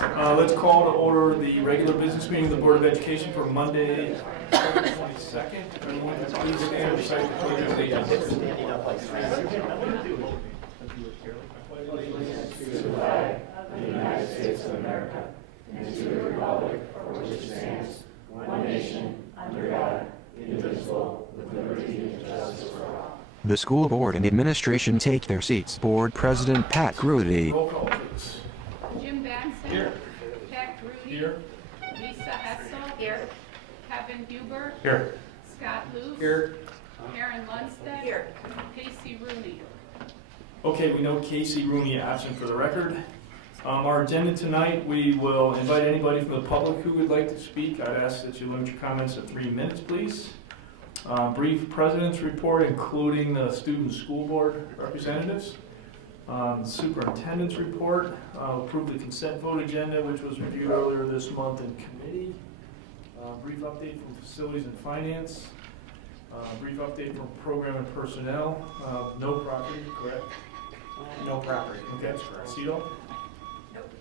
Let's call to order the regular business meeting of the Board of Education for Monday, October 22nd. Everyone, please stand and recite the Pledge of Allegiance. To the flag of the United States of America and to the republic for which it stands, one nation, under God, indivisible, with liberty and justice for all. The school board and administration take their seats. Board President Pat Grudy. Roll call, please. Jim Batson. Here. Pat Grudy. Here. Lisa Hessel. Here. Kevin Huber. Here. Scott Luce. Here. Karen Lundstedt. Here. Casey Rooney. Okay, we know Casey Rooney absent for the record. Our agenda tonight, we will invite anybody from the public who would like to speak. I'd ask that you limit your comments to 3 minutes, please. Brief president's report, including the student school board representatives. Superintendent's report, approve the consent vote agenda, which was reviewed earlier this month in committee. Brief update from facilities and finance. Brief update from program and personnel. No property, correct? No property. Okay, Cito?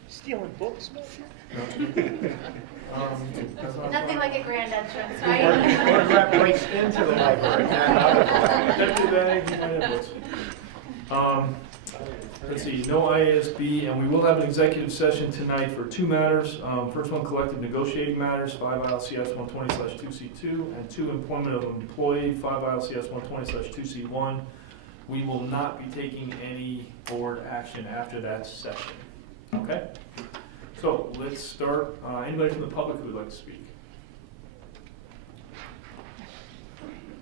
Stealing books? Nothing like a grand entrance, Or right? that breaks into the library, not out of the library. Deputy bag, you might have those. Let's see, no IASB, and we will have an executive session tonight for 2 matters. First one, collective negotiating matters, 5 ILCS 120/2C2, and 2, employment of an employee, 5 ILCS 120/2C1. We will not be taking any board action after that session. Okay? So let's start. Anybody from the public who would like to speak?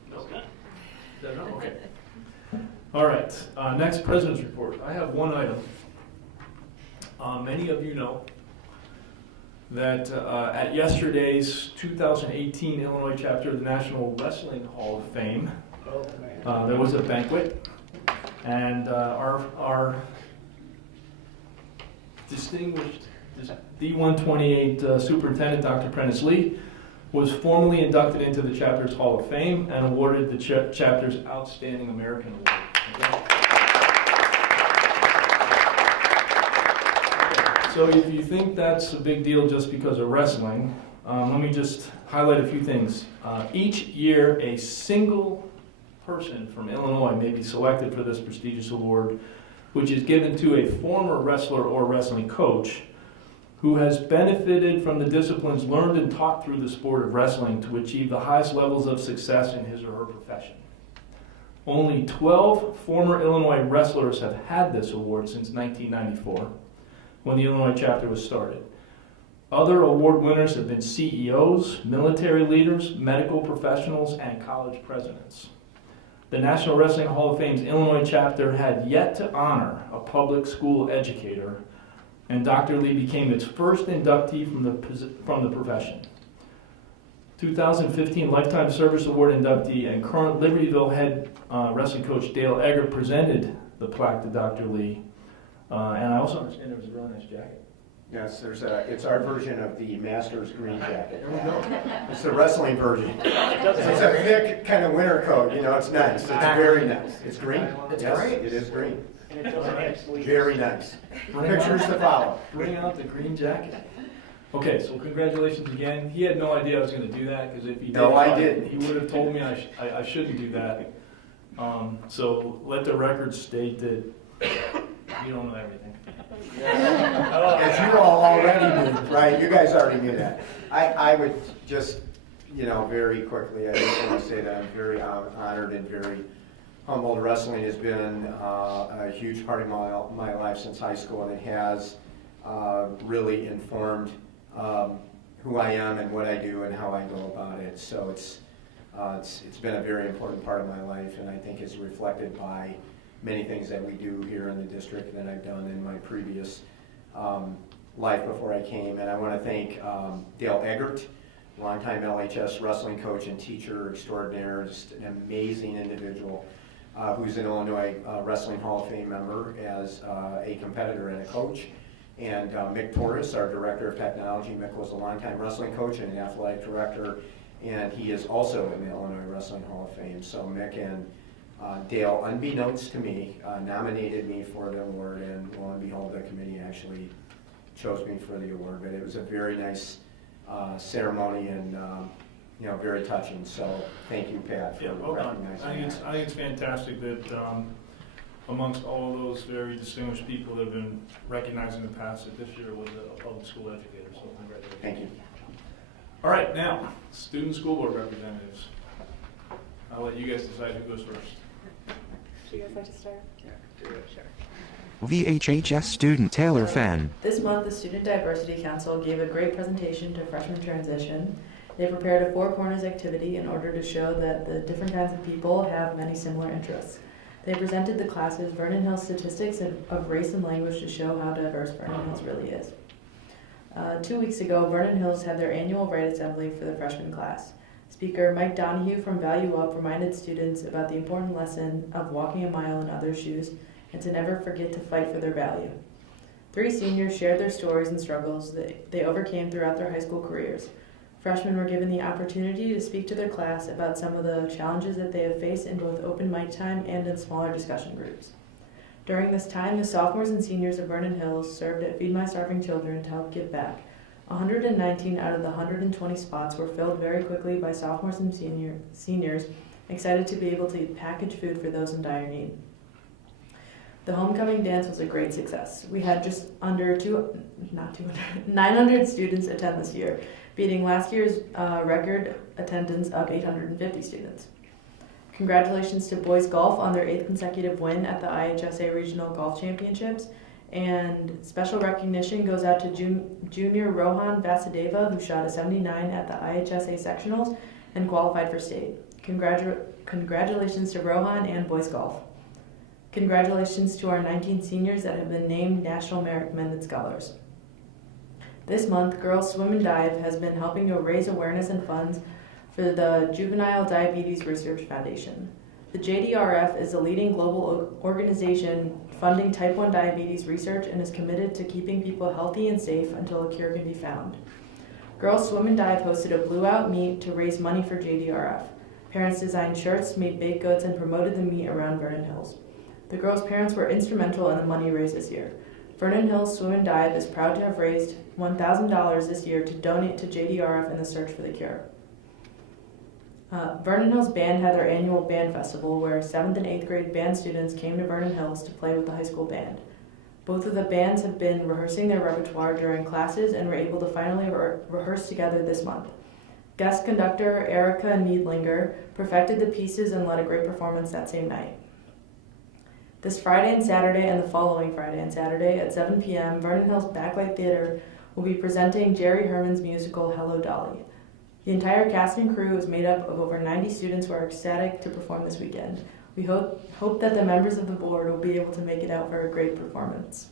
No? No? Okay. All right. Next, President's report. I have one item. Many of you know that at yesterday's 2018 Illinois chapter of the National Wrestling Hall of Fame, there was a banquet, and our distinguished D128 Superintendent, Dr. Prentice Lee, was formally inducted into the chapter's Hall of Fame and awarded the chapter's Outstanding American Award. Okay. So if you think that's a big deal just because of wrestling, let me just highlight a few things. Each year, a single person from Illinois may be selected for this prestigious award, which is given to a former wrestler or wrestling coach who has benefited from the disciplines learned and taught through the sport of wrestling to achieve the highest levels of success in his or her profession. Only 12 former Illinois wrestlers have had this award since 1994, when the Illinois chapter was started. Other award winners have been CEOs, military leaders, medical professionals, and college presidents. The National Wrestling Hall of Fame's Illinois chapter had yet to honor a public school educator, and Dr. Lee became its first inductee from the profession. 2015 Lifetime Service Award inductee and current Libertyville head wrestling coach Dale Eggert presented the plaque to Dr. Lee. And I also understand there was a really nice jacket. Yes, it's our version of the Masters green jacket. There we go. It's the wrestling version. It's a thick kind of winter coat, it's nice. It's very nice. It's green? It's Yes, great. it is green. And it doesn't have sleeves. Very nice. Bring Pictures to follow. Bring out the green jacket. Okay, so congratulations again. He had no idea I was going to do that, because if he did, No, I didn't. He would have told me I shouldn't do that. So let the record state that you don't know everything. As you all already knew, right? You guys already knew that. I would just, very quickly, I just want to say that I'm very honored and very humbled. Wrestling has been a huge part of my life since high school, and it has really informed who I am and what I do and how I go about it. So it's been a very important part of my life, and I think it's reflected by many things that we do here in the district that I've done in my previous life before I came. And I want to thank Dale Eggert, longtime LHS wrestling coach and teacher extraordinaire, just an amazing individual who's an Illinois Wrestling Hall of Fame member as a competitor and a coach. And Mick Torres, our Director of Technology. Mick was a longtime wrestling coach and an athletic director, and he is also in the Illinois Wrestling Hall of Fame. So Mick and Dale, unbeknownst to me, nominated me for the award, and lo and behold, the committee actually chose me for the award. But it was a very nice ceremony and very touching. So thank you, Pat, for Well done. recognizing I think it's fantastic that amongst all those very distinguished people that have been recognized in the past, that this year was a public school educator. So congratulations. Thank you. All right, now, student school board representatives. I'll let you guys decide who goes first. Do you guys like to start? VHHS student Taylor Fenn. This month, the Student Diversity Council gave a great presentation to freshman transition. They prepared a Four Corners activity in order to show that the different kinds of people have many similar interests. They presented the classes Vernon Hills Statistics of Race and Language to show how diverse Vernon Hills really is. 2 weeks ago, Vernon Hills had their annual Right Assembly for the freshman class. Speaker Mike Donahue from Value Up reminded students about the important lesson of walking a mile in others' shoes and to never forget to fight for their value. 3 seniors shared their stories and struggles that they overcame throughout their high school careers. Freshmen were given the opportunity to speak to their class about some of the challenges that they have faced in both open mic time and in smaller discussion groups. During this time, the sophomores and seniors of Vernon Hills served at Feed My Starving Children to help give back. 119 out of the 120 spots were filled very quickly by sophomores and seniors excited to be able to package food for those in dire need. The homecoming dance was a great success. We had just under 900 students attend this year, beating last year's record attendance of 850 students. Congratulations to boys golf on their 8th consecutive win at the IHSA Regional Golf Championships, and special recognition goes out to junior Rohan Vasudeva, who shot a 79 at the IHSA sectionals and qualified for state. Congratulations to Rohan and boys golf. Congratulations to our 19 seniors that have been named National Merit Mended Scholars. This month, Girls Swim and Dive has been helping to raise awareness and funds for the Juvenile Diabetes Research Foundation. The JDRF is a leading global organization funding type 1 diabetes research and is committed to keeping people healthy and safe until a cure can be found. Girls Swim and Dive hosted a Blue Out meet to raise money for JDRF. Parents designed shirts, made baked goods, and promoted the meet around Vernon Hills. The girls' parents were instrumental in the money raised this year. Vernon Hills Swim and Dive is proud to have raised $1,000 this year to donate to JDRF in the search for the cure. Vernon Hills Band had their annual band festival where 7th and 8th grade band students came to Vernon Hills to play with the high school band. Both of the bands have been rehearsing their repertoire during classes and were able to finally rehearse together this month. Guest conductor Erica Needlinger perfected the pieces and led a great performance that same night. This Friday and Saturday and the following Friday and Saturday at 7 p.m., Vernon Hills Backlight Theater will be presenting Jerry Herman's musical Hello Dolly. The entire cast and crew is made up of over 90 students who are ecstatic to perform this weekend. We hope that the members of the board will be able to make it out for a great performance.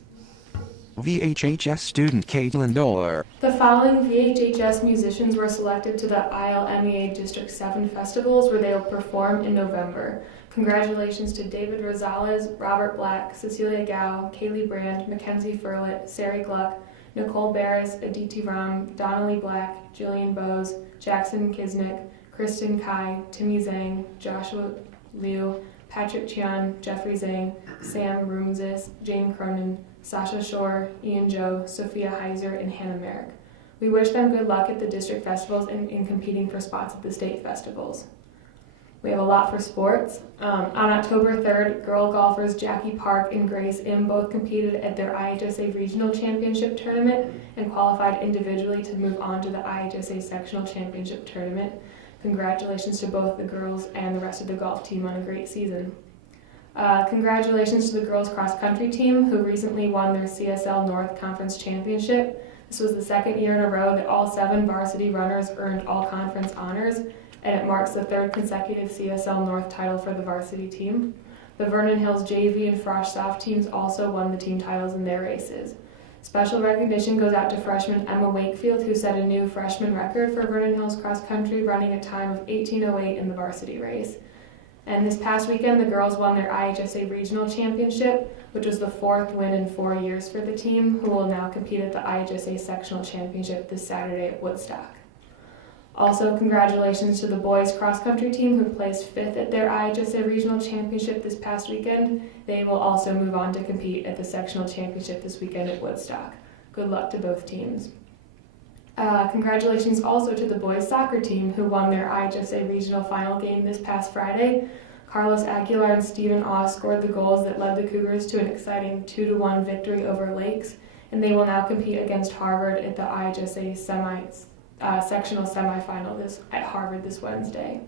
VHHS student Caitlin Doler. The following VHHS musicians were selected to the ILMEA District 7 festivals where they will perform in November. Congratulations to David Rosales, Robert Black, Cecilia Gao, Kaylee Brand, Mackenzie Furlett, Sari Gluck, Nicole Barris, Aditi Ram, Donnelly Black, Jillian Bose, Jackson Kisnick, Kristen Kai, Timmy Zhang, Joshua Liu, Patrick Chian, Jeffrey Zhang, Sam Rumzis, Jane Cronin, Sasha Shore, Ian Joe, Sophia Heiser, and Hannah Merrick. We wish them good luck at the district festivals and in competing for spots at the state festivals. We have a lot for sports. On October 3rd, girl golfers Jackie Park and Grace Im both competed at their IHSA Regional Championship Tournament and qualified individually to move on to the IHSA Sectional Championship Tournament. Congratulations to both the girls and the rest of the golf team on a great season. Congratulations to the girls cross country team who recently won their CSL North Conference Championship. This was the second year in a row that all 7 varsity runners earned all conference honors, and it marks the 3rd consecutive CSL North title for the varsity team. The Vernon Hills JV and Frosh Soft teams also won the team titles in their races. Special recognition goes out to freshman Emma Wakefield, who set a new freshman record for Vernon Hills cross country, running a time of 18:08 in the varsity race. And this past weekend, the girls won their IHSA Regional Championship, which was the 4th win in 4 years for the team, who will now compete at the IHSA Sectional Championship this Saturday at Woodstock. Also, congratulations to the boys cross-country team who placed 5th at their IHSA Regional Championship this past weekend. They will also move on to compete at the Sectional Championship this weekend at Woodstock. Good luck to both teams. Congratulations also to the boys soccer team who won their IHSA regional final game this past Friday. Carlos Aguilar and Stephen Awe scored the goals that led the Cougars to an exciting 2-1 victory over Lakes, and they will now compete against Harvard at the IHSA sectional semifinal at Harvard this Wednesday.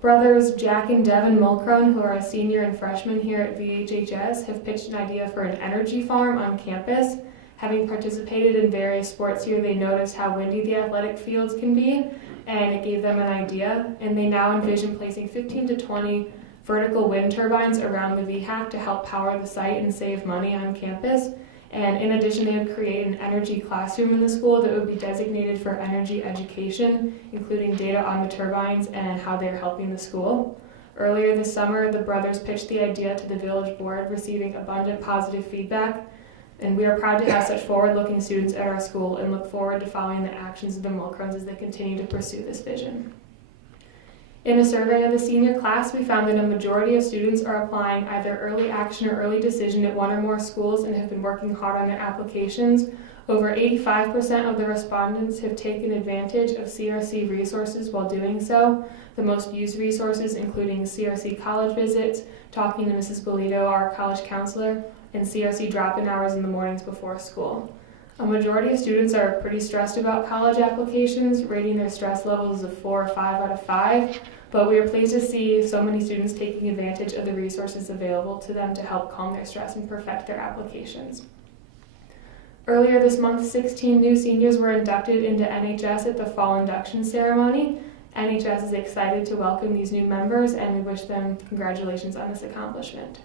Brothers Jack and Devin Mulcrone, who are a senior and freshman here at VHHS, have pitched an idea for an energy farm on campus. Having participated in various sports here, they noticed how windy the athletic fields can be, and it gave them an idea, and they now envision placing 15 to 20 vertical wind turbines around the VHAC to help power the site and save money on campus. And in addition, they would create an energy classroom in the school that would be designated for energy education, including data on the turbines and how they're helping the school. Earlier this summer, the brothers pitched the idea to the village board, receiving abundant positive feedback. And we are proud to have such forward-looking students at our school and look forward to following the actions of the Mulcrones as they continue to pursue this vision. In a survey of the senior class, we found that a majority of students are applying either early action or early decision at one or more schools and have been working hard on their applications. Over 85% of the respondents have taken advantage of CRC resources while doing so. The most used resources including CRC college visits, talking to Mrs. Bolito, our college counselor, and CRC drop-in hours in the mornings before school. A majority of students are pretty stressed about college applications, rating their stress levels of 4 or 5 out of 5, but we are pleased to see so many students taking advantage of the resources available to them to help calm their stress and perfect their applications. Earlier this month, 16 new seniors were inducted into NHS at the fall induction ceremony. NHS is excited to welcome these new members, and we wish them congratulations on this accomplishment.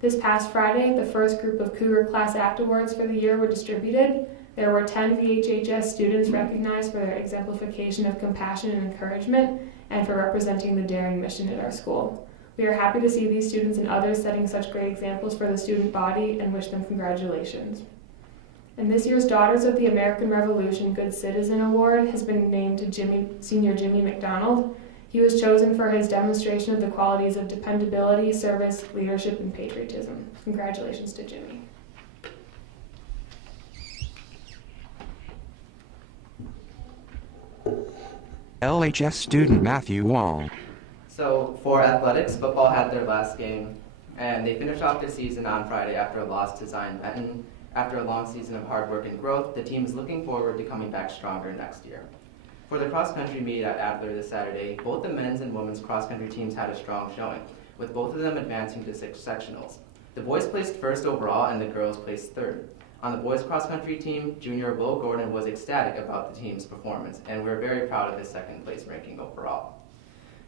This past Friday, the first group of Cougar Class Act Awards for the year were distributed. There were 10 VHHS students recognized for their exemplification of compassion and encouragement and for representing the daring mission at our school. We are happy to see these students and others setting such great examples for the student body and wish them congratulations. And this year's Daughters of the American Revolution Good Citizen Award has been named to Senior Jimmy McDonald. He was chosen for his demonstration of the qualities of dependability, service, leadership, and patriotism. Congratulations to Jimmy. LHS student Matthew Wong. So for athletics, football had their last game, and they finished off the season on Friday after a loss to Zion Benton. After a long season of hard work and growth, the team is looking forward to coming back stronger next year. For the cross-country meet at Adler this Saturday, both the men's and women's cross-country teams had a strong showing, with both of them advancing to sectionals. The boys placed first overall and the girls placed third. On the boys cross-country team, junior Will Gordon was ecstatic about the team's performance, and we're very proud of his second place ranking overall.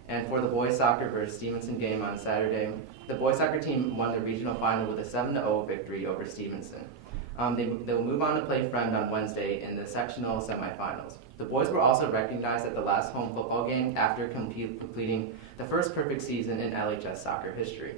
And for the boys soccer versus Stevenson game on Saturday, the boys soccer team won the regional final with a 7-0 victory over Stevenson. They will move on to play Friend on Wednesday in the sectional semifinals. The boys were also recognized at the last home football game after completing the first perfect season in LHS soccer history.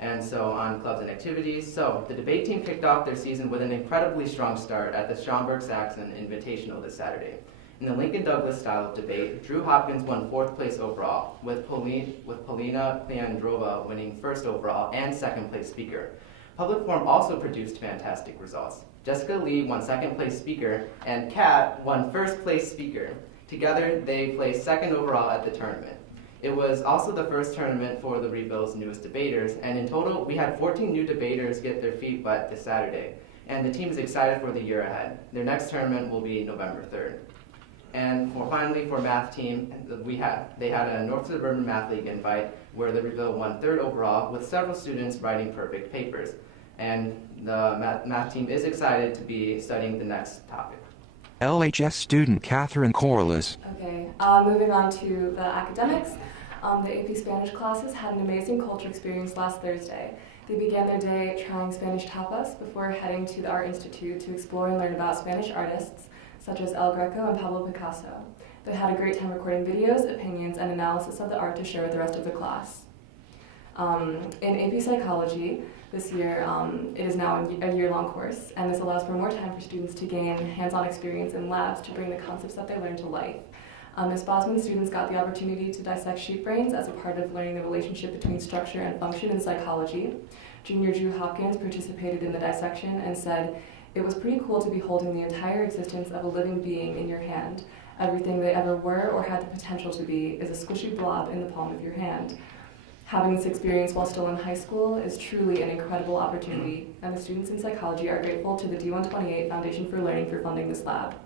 And so on clubs and activities, so the debate team kicked off their season with an incredibly strong start at the Schaumburg-Saxon Invitational this Saturday. In the Lincoln Douglas style of debate, Drew Hopkins won 4th place overall, with Polina Kleandrova winning 1st overall and 2nd place speaker. Public Forum also produced fantastic results. Jessica Lee won 2nd place speaker, and Kat won 1st place speaker. Together, they placed 2nd overall at the tournament. It was also the first tournament for the Rebuild's newest debaters, and in total, we had 14 new debaters get their feet wet this Saturday. And the team is excited for the year ahead. Their next tournament will be November 3rd. And finally, for math team, they had a North Suburban Math League invite where the Rebuild won 3rd overall with several students writing perfect papers. And the math team is excited to be studying the next topic. LHS student Catherine Corliss. Okay, moving on to the academics. The AP Spanish classes had an amazing culture experience last Thursday. They began their day trying Spanish tapas before heading to the Art Institute to explore and learn about Spanish artists such as El Greco and Pablo Picasso. They had a great time recording videos, opinions, and analysis of the art to share with the rest of the class. In AP Psychology, this year, it is now a year-long course, and this allows for more time for students to gain hands-on experience in labs to bring the concepts that they learn to life. Ms. Bosman students got the opportunity to dissect sheep brains as a part of learning the relationship between structure and function in psychology. Junior Drew Hopkins participated in the dissection and said, It was pretty cool to be holding the entire existence of a living being in your hand. Everything they ever were or had the potential to be is a squishy blob in the palm of your hand. Having this experience while still in high school is truly an incredible opportunity, and the students in psychology are grateful to the D128 Foundation for Learning for funding this lab.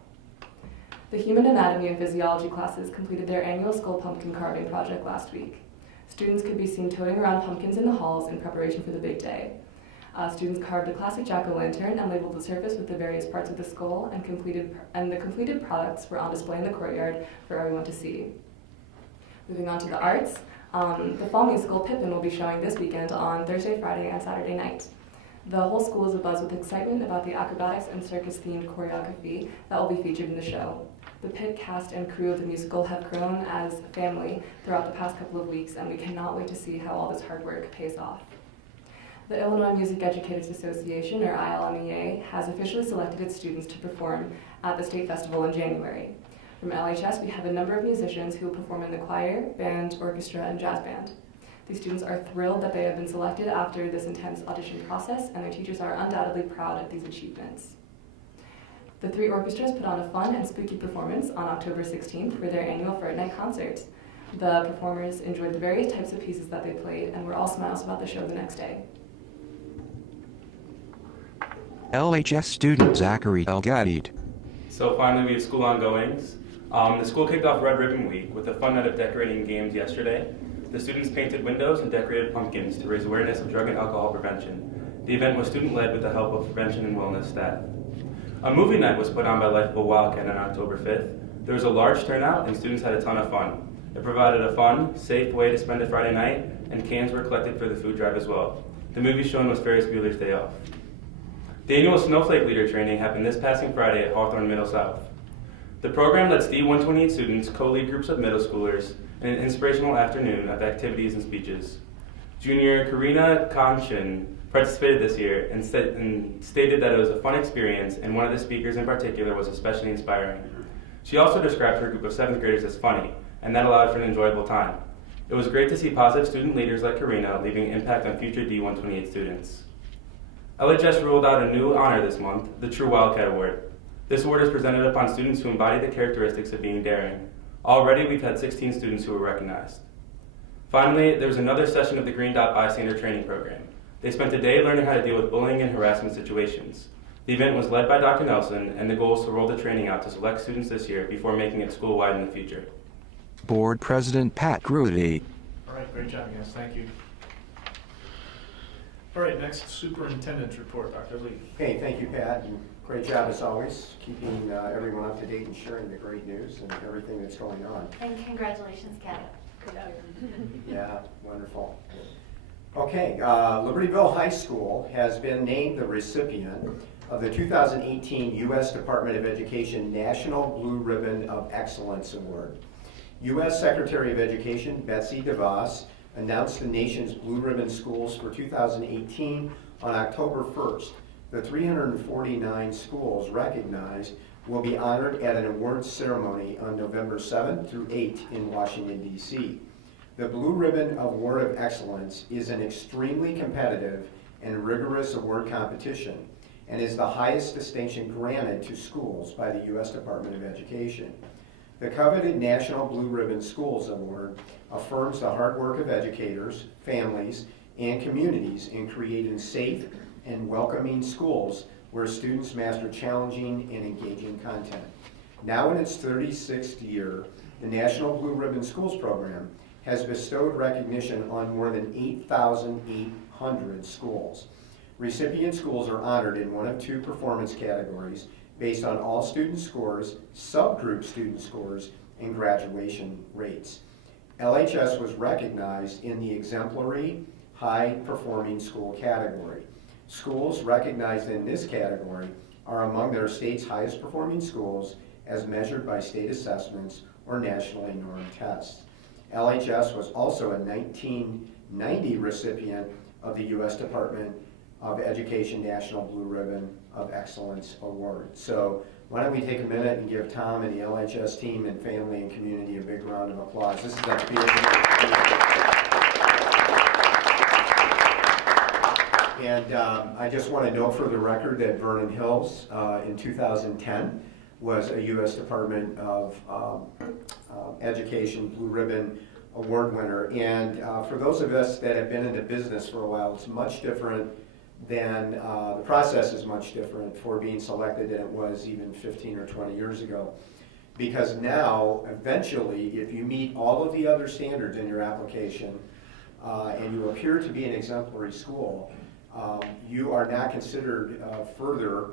The human anatomy and physiology classes completed their annual skull pumpkin carving project last week. Students could be seen toting around pumpkins in the halls in preparation for the big day. Students carved a classic jack-o'-lantern and labeled the surface with the various parts of the skull, and the completed products were on display in the courtyard for everyone to see. Moving on to the arts, the fall musical Pippin will be showing this weekend on Thursday, Friday, and Saturday night. The whole school is abuzz with excitement about the acrobatics and circus-themed choreography that will be featured in the show. The Pitt cast and crew of the musical have grown as a family throughout the past couple of weeks, and we cannot wait to see how all this hard work pays off. The Illinois Music Educators Association, or ILMEA, has officially selected its students to perform at the State Festival in January. From LHS, we have a number of musicians who will perform in the choir, band, orchestra, and jazz band. These students are thrilled that they have been selected after this intense audition process, and their teachers are undoubtedly proud of these achievements. The three orchestras put on a fun and spooky performance on October 16th for their annual Fright Night concert. The performers enjoyed the various types of pieces that they played and were all smiles about the show the next day. LHS student Zachary Elgadid. So finally, we have school ongoings. The school kicked off Red Ribbon Week with a fun night of decorating games yesterday. The students painted windows and decorated pumpkins to raise awareness of drug and alcohol prevention. The event was student-led with the help of prevention and wellness staff. A movie night was put on by Lifeville Wildcat on October 5th. There was a large turnout and students had a ton of fun. It provided a fun, safe way to spend a Friday night, and cans were collected for the food drive as well. The movie shown was Ferris Bueller's Day Off. The annual Snowflake Leader Training happened this passing Friday at Hawthorne Middle South. The program lets D128 students co-lead groups of middle schoolers in an inspirational afternoon of activities and speeches. Junior Karina Konchin participated this year and stated that it was a fun experience, and one of the speakers in particular was especially inspiring. She also described her group of 7th graders as funny, and that allowed for an enjoyable time. It was great to see positive student leaders like Karina leaving an impact on future D128 students. LHS ruled out a new honor this month, the True Wildcat Award. This award is presented upon students who embody the characteristics of being daring. Already, we've had 16 students who were recognized. Finally, there was another session of the Green Dot Bystander Training Program. They spent a day learning how to deal with bullying and harassment situations. The event was led by Dr. Nelson, and the goal is to roll the training out to select students this year before making it school-wide in the future. Board President Pat Grudy. All right, great job, guys. Thank you. All right, next superintendent's report, Dr. Lee. Okay, thank you, Pat, and great job as always, keeping everyone up to date and sharing the great news and everything that's going on. And congratulations, Kat. Yeah, wonderful. Okay, Libertyville High School has been named the recipient of the 2018 U.S. Department of Education National Blue Ribbon of Excellence Award. U.S. Secretary of Education Betsy DeVos announced the nation's Blue Ribbon schools for 2018 on October 1st. The 349 schools recognized will be honored at an awards ceremony on November 7th through 8th in Washington, D.C. The Blue Ribbon Award of Excellence is an extremely competitive and rigorous award competition and is the highest distinction granted to schools by the U.S. Department of Education. The coveted National Blue Ribbon Schools Award affirms the hard work of educators, families, and communities in creating safe and welcoming schools where students master challenging and engaging content. Now in its 36th year, the National Blue Ribbon Schools program has bestowed recognition on more than 8,800 schools. Recipient schools are honored in one of two performance categories based on all student scores, subgroup student scores, and graduation rates. LHS was recognized in the exemplary high-performing school category. Schools recognized in this category are among their state's highest performing schools as measured by state assessments or nationally normed tests. LHS was also a 1990 recipient of the U.S. Department of Education National Blue Ribbon of Excellence Award. So why don't we take a minute and give Tom and the LHS team and family and community a big round of applause. This is a beautiful. And I just want to note for the record that Vernon Hills in 2010 was a U.S. Department of Education Blue Ribbon Award winner. And for those of us that have been in the business for a while, it's much different than, the process is much different for being selected than it was even 15 or 20 years ago. Because now, eventually, if you meet all of the other standards in your application and you appear to be an exemplary school, you are not considered further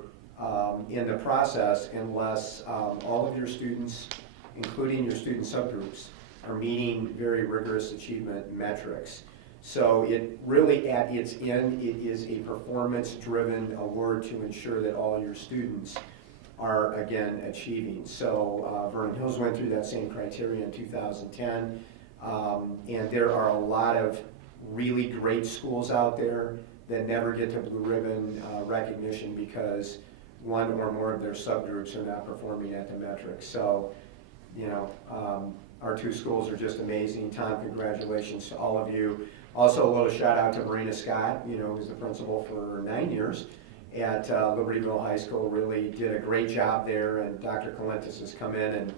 in the process unless all of your students, including your student subgroups, are meeting very rigorous achievement metrics. So it really, at its end, it is a performance-driven award to ensure that all your students are, again, achieving. So Vernon Hills went through that same criteria in 2010, and there are a lot of really great schools out there that never get to blue ribbon recognition because one or more of their subgroups are not performing at the metrics. So, you know, our two schools are just amazing. Tom, congratulations to all of you. Also, a little shout out to Marina Scott, you know, who's the principal for 9 years at Libertyville High School. Really did a great job there, and Dr. Colentis has come in and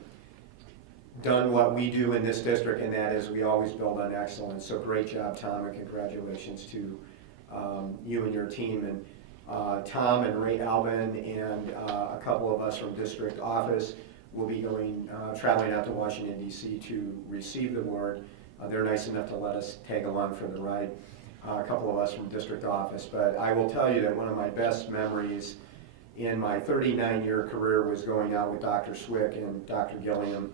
done what we do in this district, and that is we always build on excellence. So great job, Tom, and congratulations to you and your team. And Tom and Ray Albin and a couple of us from district office will be going traveling out to Washington, D.C. to receive the award. They're nice enough to let us tag along for the ride, a couple of us from district office. But I will tell you that one of my best memories in my 39-year career was going out with Dr. Swick and Dr. Gilliam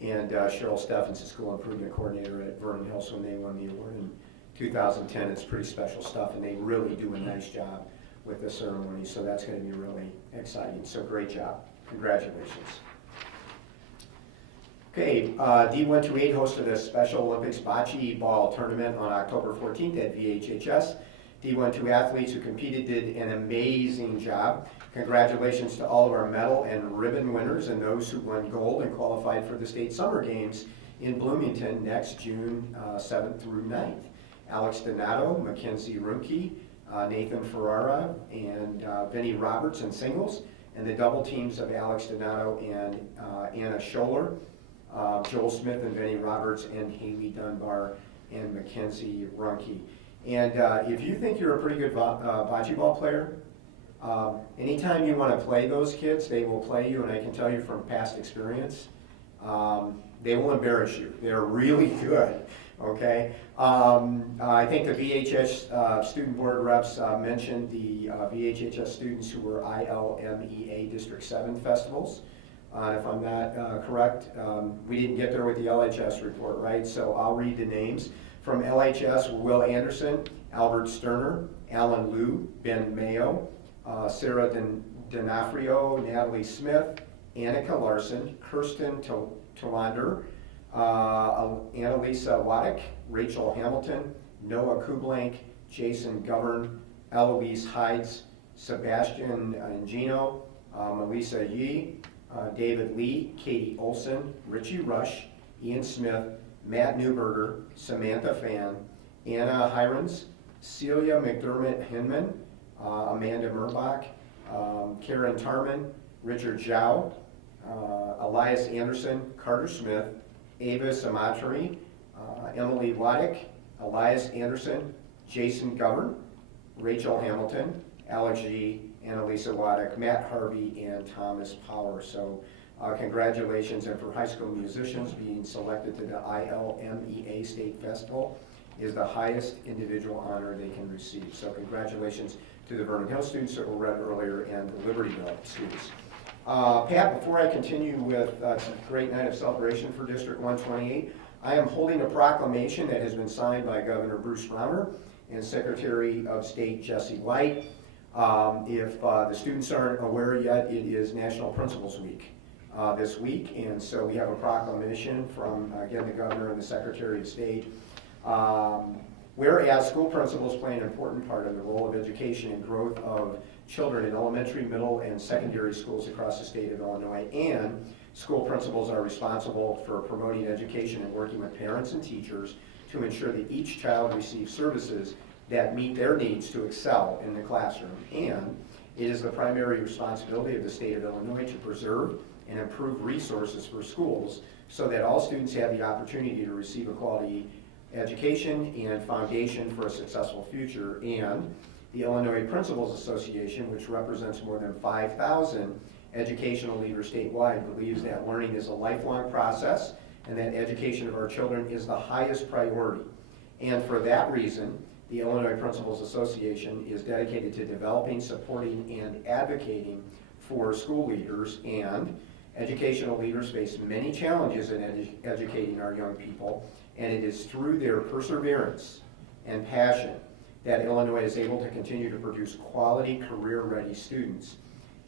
and Cheryl Steffens, the school improvement coordinator at Vernon Hills, when they won the award in 2010. It's pretty special stuff, and they really do a nice job with the ceremony, so that's going to be really exciting. So great job. Congratulations. Okay, D128 hosted a Special Olympics bocce ball tournament on October 14th at VHHS. D12 athletes who competed did an amazing job. Congratulations to all of our medal and ribbon winners and those who won gold and qualified for the state summer games in Bloomington next June 7th through 9th. Alex Donato, Mackenzie Runke, Nathan Ferrara, and Vinnie Roberts in singles, and the double teams of Alex Donato and Anna Scholler, Joel Smith and Vinnie Roberts, and Haley Dunbar and Mackenzie Runke. And if you think you're a pretty good bocce ball player, anytime you want to play those kids, they will play you, and I can tell you from past experience, they will embarrass you. They're really good, okay? I think the VHS student board reps mentioned the VHHS students who were ILMEA District 7 festivals. If I'm not correct, we didn't get there with the LHS report, right? So I'll read the names. From LHS, Will Anderson, Albert Sterner, Alan Liu, Ben Mayo, Sarah D'Onofrio, Natalie Smith, Annika Larson, Kirsten Tolander, Annalisa Waddick, Rachel Hamilton, Noah Kublank, Jason Govern, Eloise Hides, Sebastian Angino, Melissa Yee, David Lee, Katie Olson, Richie Rush, Ian Smith, Matt Newberger, Samantha Fan, Anna Hirons, Celia McDermott Hinman, Amanda Murbach, Karen Tarman, Richard Zhao, Elias Anderson, Carter Smith, Ava Samatri, Emily Waddick, Elias Anderson, Jason Govern, Rachel Hamilton, Alex G, Annalisa Waddick, Matt Harvey, and Thomas Power. So congratulations, and for high school musicians, being selected to the ILMEA State Festival is the highest individual honor they can receive. So congratulations to the Vernon Hills students that were read earlier and the Libertyville students. Pat, before I continue with it's a great night of celebration for District 128, I am holding a proclamation that has been signed by Governor Bruce Raumer and Secretary of State Jesse White. If the students aren't aware yet, it is National Principals Week this week, and so we have a proclamation from, again, the Governor and the Secretary of State. Whereas school principals play an important part in the role of education and growth of children in elementary, middle, and secondary schools across the state of Illinois, and school principals are responsible for promoting education and working with parents and teachers to ensure that each child receives services that meet their needs to excel in the classroom. And it is the primary responsibility of the state of Illinois to preserve and improve resources for schools so that all students have the opportunity to receive a quality education and foundation for a successful future. And the Illinois Principals Association, which represents more than 5,000 educational leaders statewide, believes that learning is a lifelong process and that education of our children is the highest priority. And for that reason, the Illinois Principals Association is dedicated to developing, supporting, and advocating for school leaders. And educational leaders face many challenges in educating our young people, and it is through their perseverance and passion that Illinois is able to continue to produce quality, career-ready students.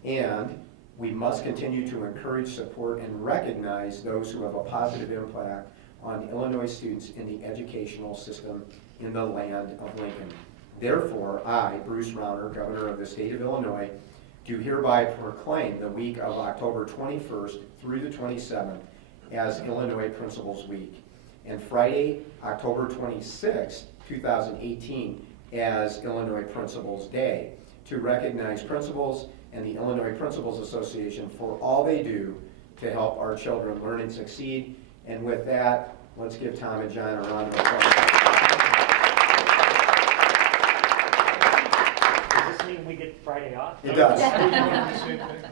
And we must continue to encourage, support, and recognize those who have a positive impact on Illinois students in the educational system in the land of Lincoln. Therefore, I, Bruce Rauner, Governor of the State of Illinois, do hereby proclaim the week of October 21st through the 27th as Illinois Principals Week, and Friday, October 26th, 2018, as Illinois Principals Day, to recognize principals and the Illinois Principals Association for all they do to help our children learn and succeed. And with that, let's give Tom and John a round of applause. Does this mean we get Friday off? It does.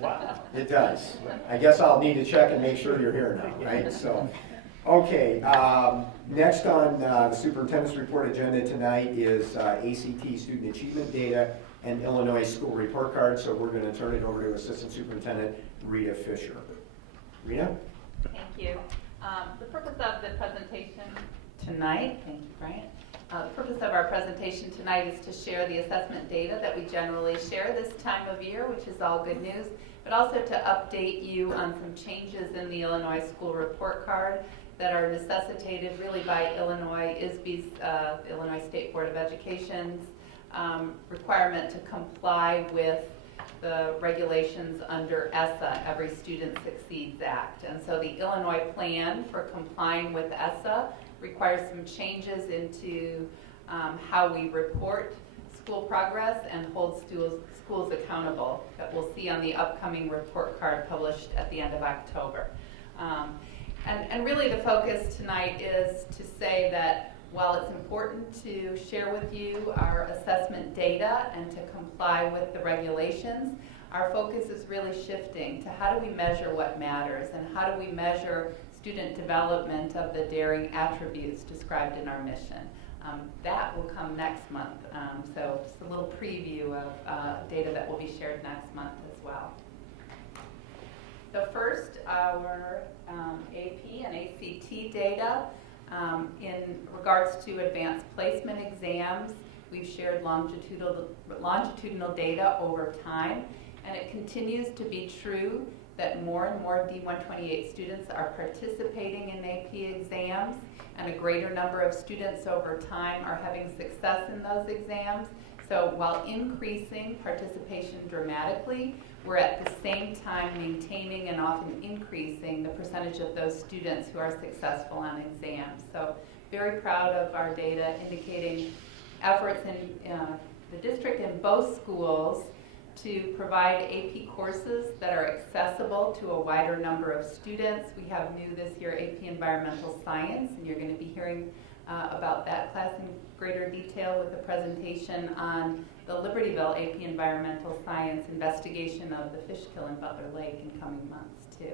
Wow. It does. I guess I'll need to check and make sure you're here now, right? So, okay, next on the superintendent's report agenda tonight is ACT student achievement data and Illinois school report card. So we're going to turn it over to Assistant Superintendent Rita Fisher. Rita? Thank you. The purpose of the presentation tonight, thank you, Brian. The purpose of our presentation tonight is to share the assessment data that we generally share this time of year, which is all good news, but also to update you on some changes in the Illinois school report card that are necessitated really by Illinois ISB's, Illinois State Board of Education's requirement to comply with the regulations under ESSA, Every Student Succeeds Act. And so the Illinois plan for complying with ESSA requires some changes into how we report school progress and hold schools accountable that we'll see on the upcoming report card published at the end of October. And really the focus tonight is to say that while it's important to share with you our assessment data and to comply with the regulations, our focus is really shifting to how do we measure what matters and how do we measure student development of the daring attributes described in our mission. That will come next month, so just a little preview of data that will be shared next month as well. So first, our AP and ACT data. In regards to advanced placement exams, we've shared longitudinal data over time, and it continues to be true that more and more D128 students are participating in AP exams, and a greater number of students over time are having success in those exams. So while increasing participation dramatically, we're at the same time maintaining and often increasing the percentage of those students who are successful on exams. So very proud of our data indicating efforts in the district and both schools to provide AP courses that are accessible to a wider number of students. We have new this year AP Environmental Science, and you're going to be hearing about that class in greater detail with a presentation on the Libertyville AP Environmental Science investigation of the fish kill in Butler Lake in coming months too.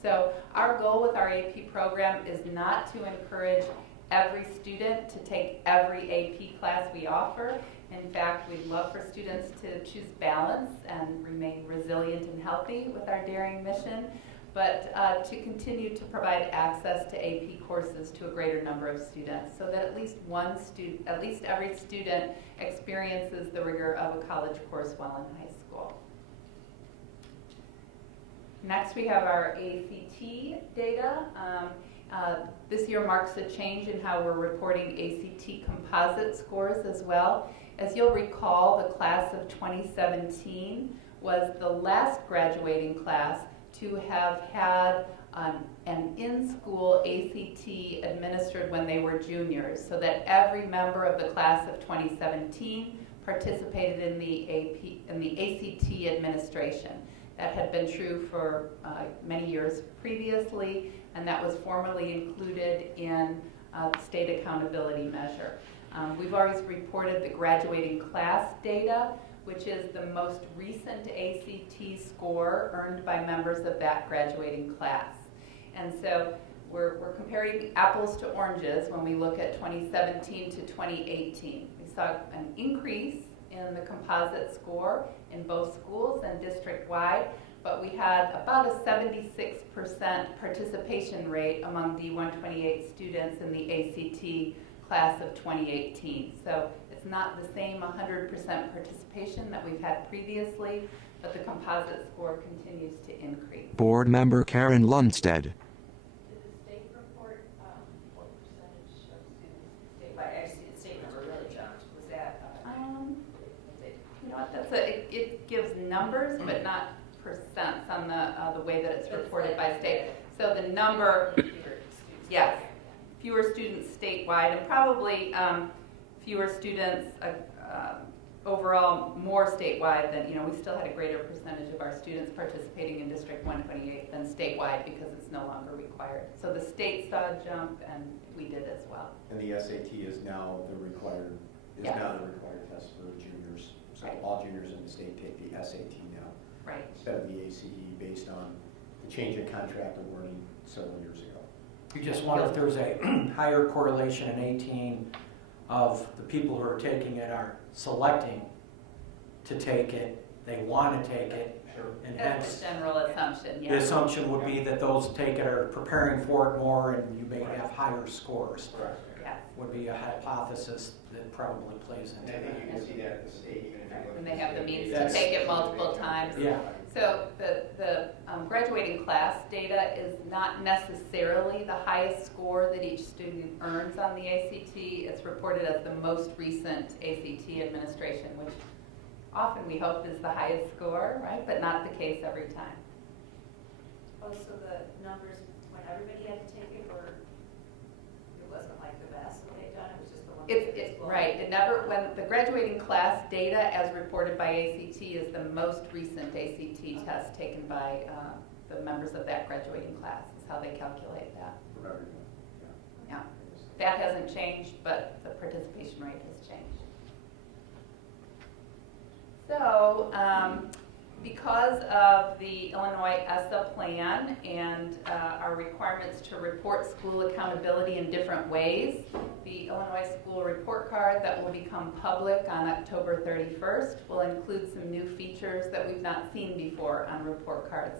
So our goal with our AP program is not to encourage every student to take every AP class we offer. In fact, we'd love for students to choose balance and remain resilient and healthy with our daring mission, but to continue to provide access to AP courses to a greater number of students so that at least every student experiences the rigor of a college course while in high school. Next, we have our ACT data. This year marks a change in how we're reporting ACT composite scores as well. As you'll recall, the class of 2017 was the last graduating class to have had an in-school ACT administered when they were juniors, so that every member of the class of 2017 participated in the ACT administration. That had been true for many years previously, and that was formally included in the state accountability measure. We've always reported the graduating class data, which is the most recent ACT score earned by members of that graduating class. And so we're comparing apples to oranges when we look at 2017 to 2018. We saw an increase in the composite score in both schools and district-wide, but we had about a 76% participation rate among D128 students in the ACT class of 2018. So it's not the same 100% participation that we've had previously, but the composite score continues to increase. Board member Karen Lundstedt. Did the state report what percentage of students statewide? I see the state number really jumped. Was that? You know what? It gives numbers, but not percents on the way that it's reported by state. So the number, yes, fewer students statewide, and probably fewer students overall more statewide than, we still had a greater percentage of our students participating in District 128 than statewide because it's no longer required. So the state saw a jump and we did as well. And the SAT is now the required, test for juniors. So Right. all juniors in the state take the SAT now. Right. Instead of the ACE based on the change in contract awarding several years ago. You just wonder if there's a higher correlation in 18 of the people who are taking it are selecting to take it, they want to take it, and That's hence a general assumption, the yeah. assumption would be that those take it are preparing for it more and you may have higher scores. Correct. Yeah. Would be a hypothesis that probably plays into And I think you that. can see that at the state, even if you look And at they have the state means data. to take it multiple times. Yeah. So the graduating class data is not necessarily the highest score that each student earns on the ACT. It's reported as the most recent ACT administration, which often we hope is the highest score, right? But not the case every time. Oh, so the numbers when everybody had to take it, or it wasn't like the best that they'd done, it was just the one. It's right. It never, when the graduating class data as reported by ACT is the most recent ACT test taken by the members of that graduating class, is how they calculate that. For everyone. Yeah. That hasn't changed, but the participation rate has changed. So, because of the Illinois ESSA plan and our requirements to report school accountability in different ways, the Illinois School Report Card that will become public on October 31st will include some new features that we've not seen before on report cards.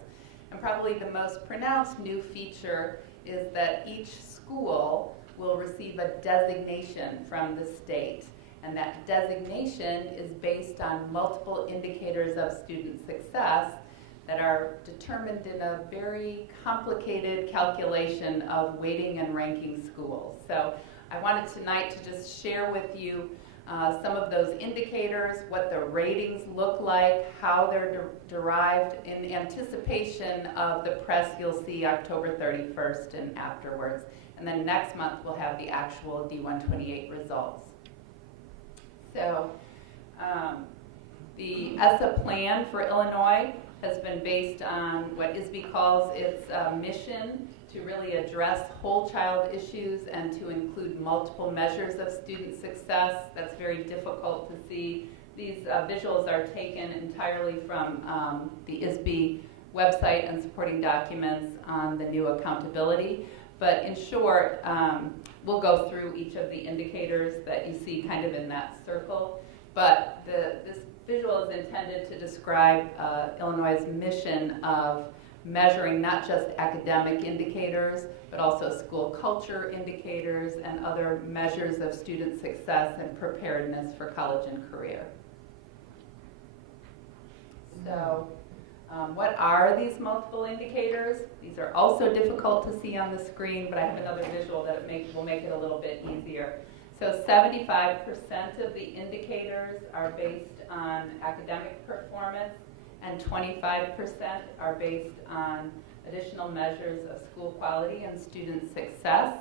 And probably the most pronounced new feature is that each school will receive a designation from the state. And that designation is based on multiple indicators of student success that are determined in a very complicated calculation of weighting and ranking schools. So I wanted tonight to just share with you some of those indicators, what the ratings look like, how they're derived in anticipation of the press you'll see October 31st and afterwards. And then next month we'll have the actual D128 results. So the ESSA plan for Illinois has been based on what ISB calls its mission to really address whole child issues and to include multiple measures of student success. That's very difficult to see. These visuals are taken entirely from the ISB website and supporting documents on the new accountability. But in short, we'll go through each of the indicators that you see kind of in that circle. But this visual is intended to describe Illinois' mission of measuring not just academic indicators, but also school culture indicators and other measures of student success and preparedness for college and career. So, what are these multiple indicators? These are also difficult to see on the screen, but I have another visual that will make it a little bit easier. So 75% of the indicators are based on academic performance, and 25% are based on additional measures of school quality and student success.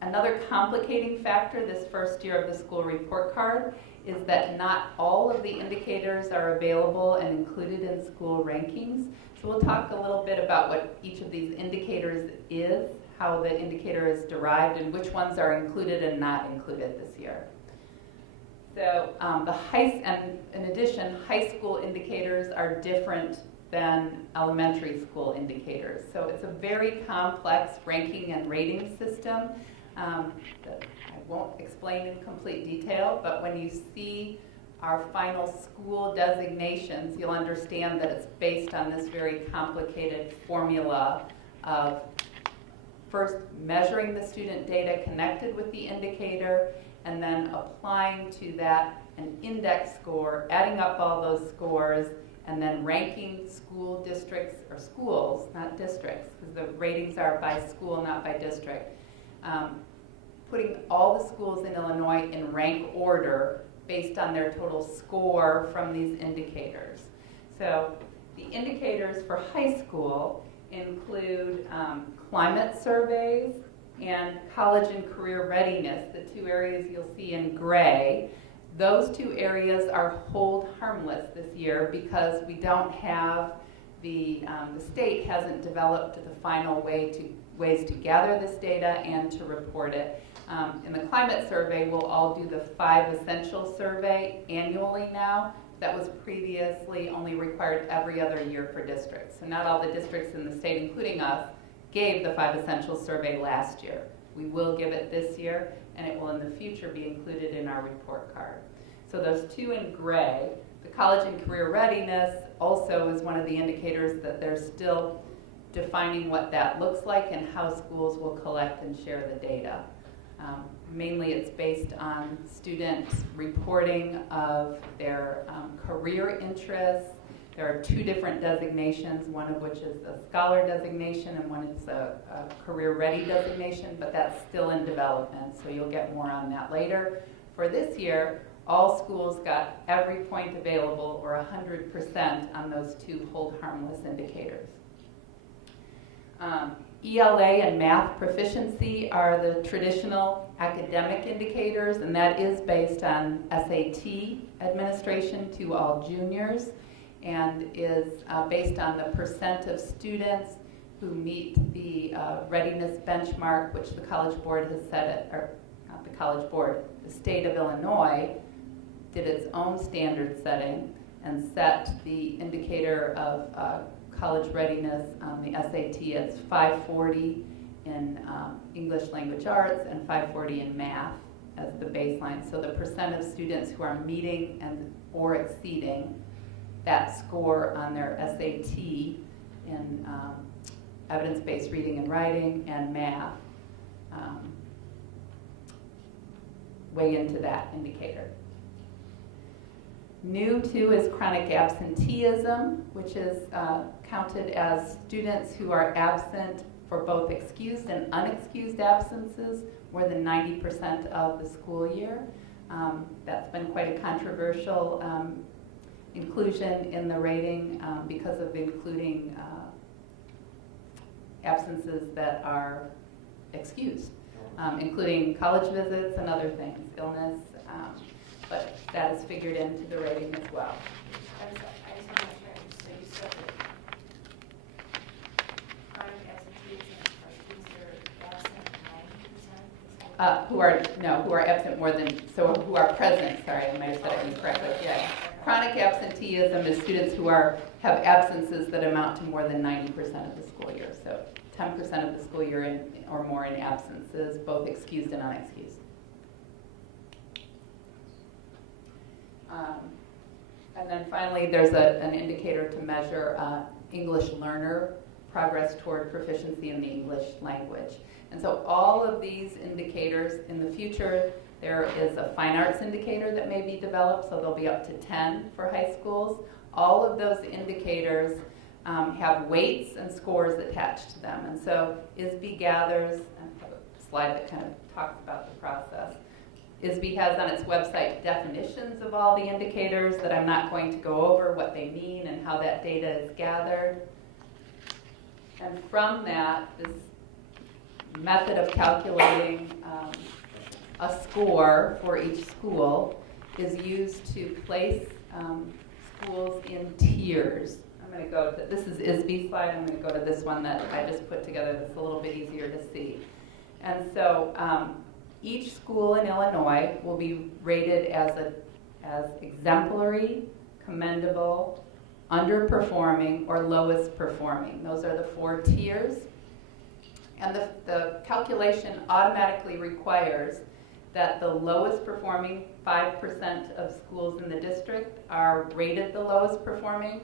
Another complicating factor this first year of the school report card is that not all of the indicators are available and included in school rankings. So we'll talk a little bit about what each of these indicators is, how the indicator is derived, and which ones are included and not included this year. So in addition, high school indicators are different than elementary school indicators. So it's a very complex ranking and rating system that I won't explain in complete detail, but when you see our final school designations, you'll understand that it's based on this very complicated formula of first measuring the student data connected with the indicator, and then applying to that an index score, adding up all those scores, and then ranking school districts, or schools, not districts, because the ratings are by school, not by district. Putting all the schools in Illinois in rank order based on their total score from these indicators. So the indicators for high school include climate surveys and college and career readiness, the two areas you'll see in gray. Those two areas are hold harmless this year because we don't have the state hasn't developed the final ways to gather this data and to report it. In the climate survey, we'll all do the 5 essential survey annually now. That was previously only required every other year for districts. So not all the districts in the state, including us, gave the 5 essential survey last year. We will give it this year, and it will in the future be included in our report card. So those two in gray. The college and career readiness also is one of the indicators that they're still defining what that looks like and how schools will collect and share the data. Mainly it's based on students reporting of their career interests. There are 2 different designations, one of which is a scholar designation and one is a career ready designation, but that's still in development, so you'll get more on that later. For this year, all schools got every point available, or 100% on those 2 hold harmless indicators. ELA and math proficiency are the traditional academic indicators, and that is based on SAT administration to all juniors, and is based on the percent of students who meet the readiness benchmark, which the College Board has set, or not the College Board, the state of Illinois did its own standard setting and set the indicator of college readiness on the SAT as 540 in English language arts and 540 in math as the baseline. So the percent of students who are meeting and or exceeding that score on their SAT in evidence-based reading and writing and math weigh into that indicator. New too is chronic absenteeism, which is counted as students who are absent for both excused and unexcused absences more than 90% of the school year. That's been quite a controversial inclusion in the rating because of including absences that are excused, including college visits and other things, illness, but that is figured into the rating as well. I just want to make sure, so you said that chronic absenteeism are students who are absent 90%? Who are absent more than, so who are present, sorry, I might have said it incorrectly, yeah. Chronic absenteeism is students who have absences that amount to more than 90% of the school year. So 10% of the school year or more in absences, both excused and unexcused. And then finally, there's an indicator to measure English learner progress toward proficiency in the English language. And so all of these indicators, in the future, there is a fine arts indicator that may be developed, so there'll be up to 10 for high schools. All of those indicators have weights and scores attached to them. And so ISB gathers, I have a slide that kind of talks about the process. ISB has on its website definitions of all the indicators that I'm not going to go over, what they mean and how that data is gathered. And from that, this method of calculating a score for each school is used to place schools in tiers. I'm going to go to, this is ISB slide, I'm going to go to this one that I just put together that's a little bit easier to see. And so each school in Illinois will be rated as exemplary, commendable, underperforming, or lowest performing. Those are the 4 tiers. And the calculation automatically requires that the lowest performing 5% of schools in the district are rated the lowest performing,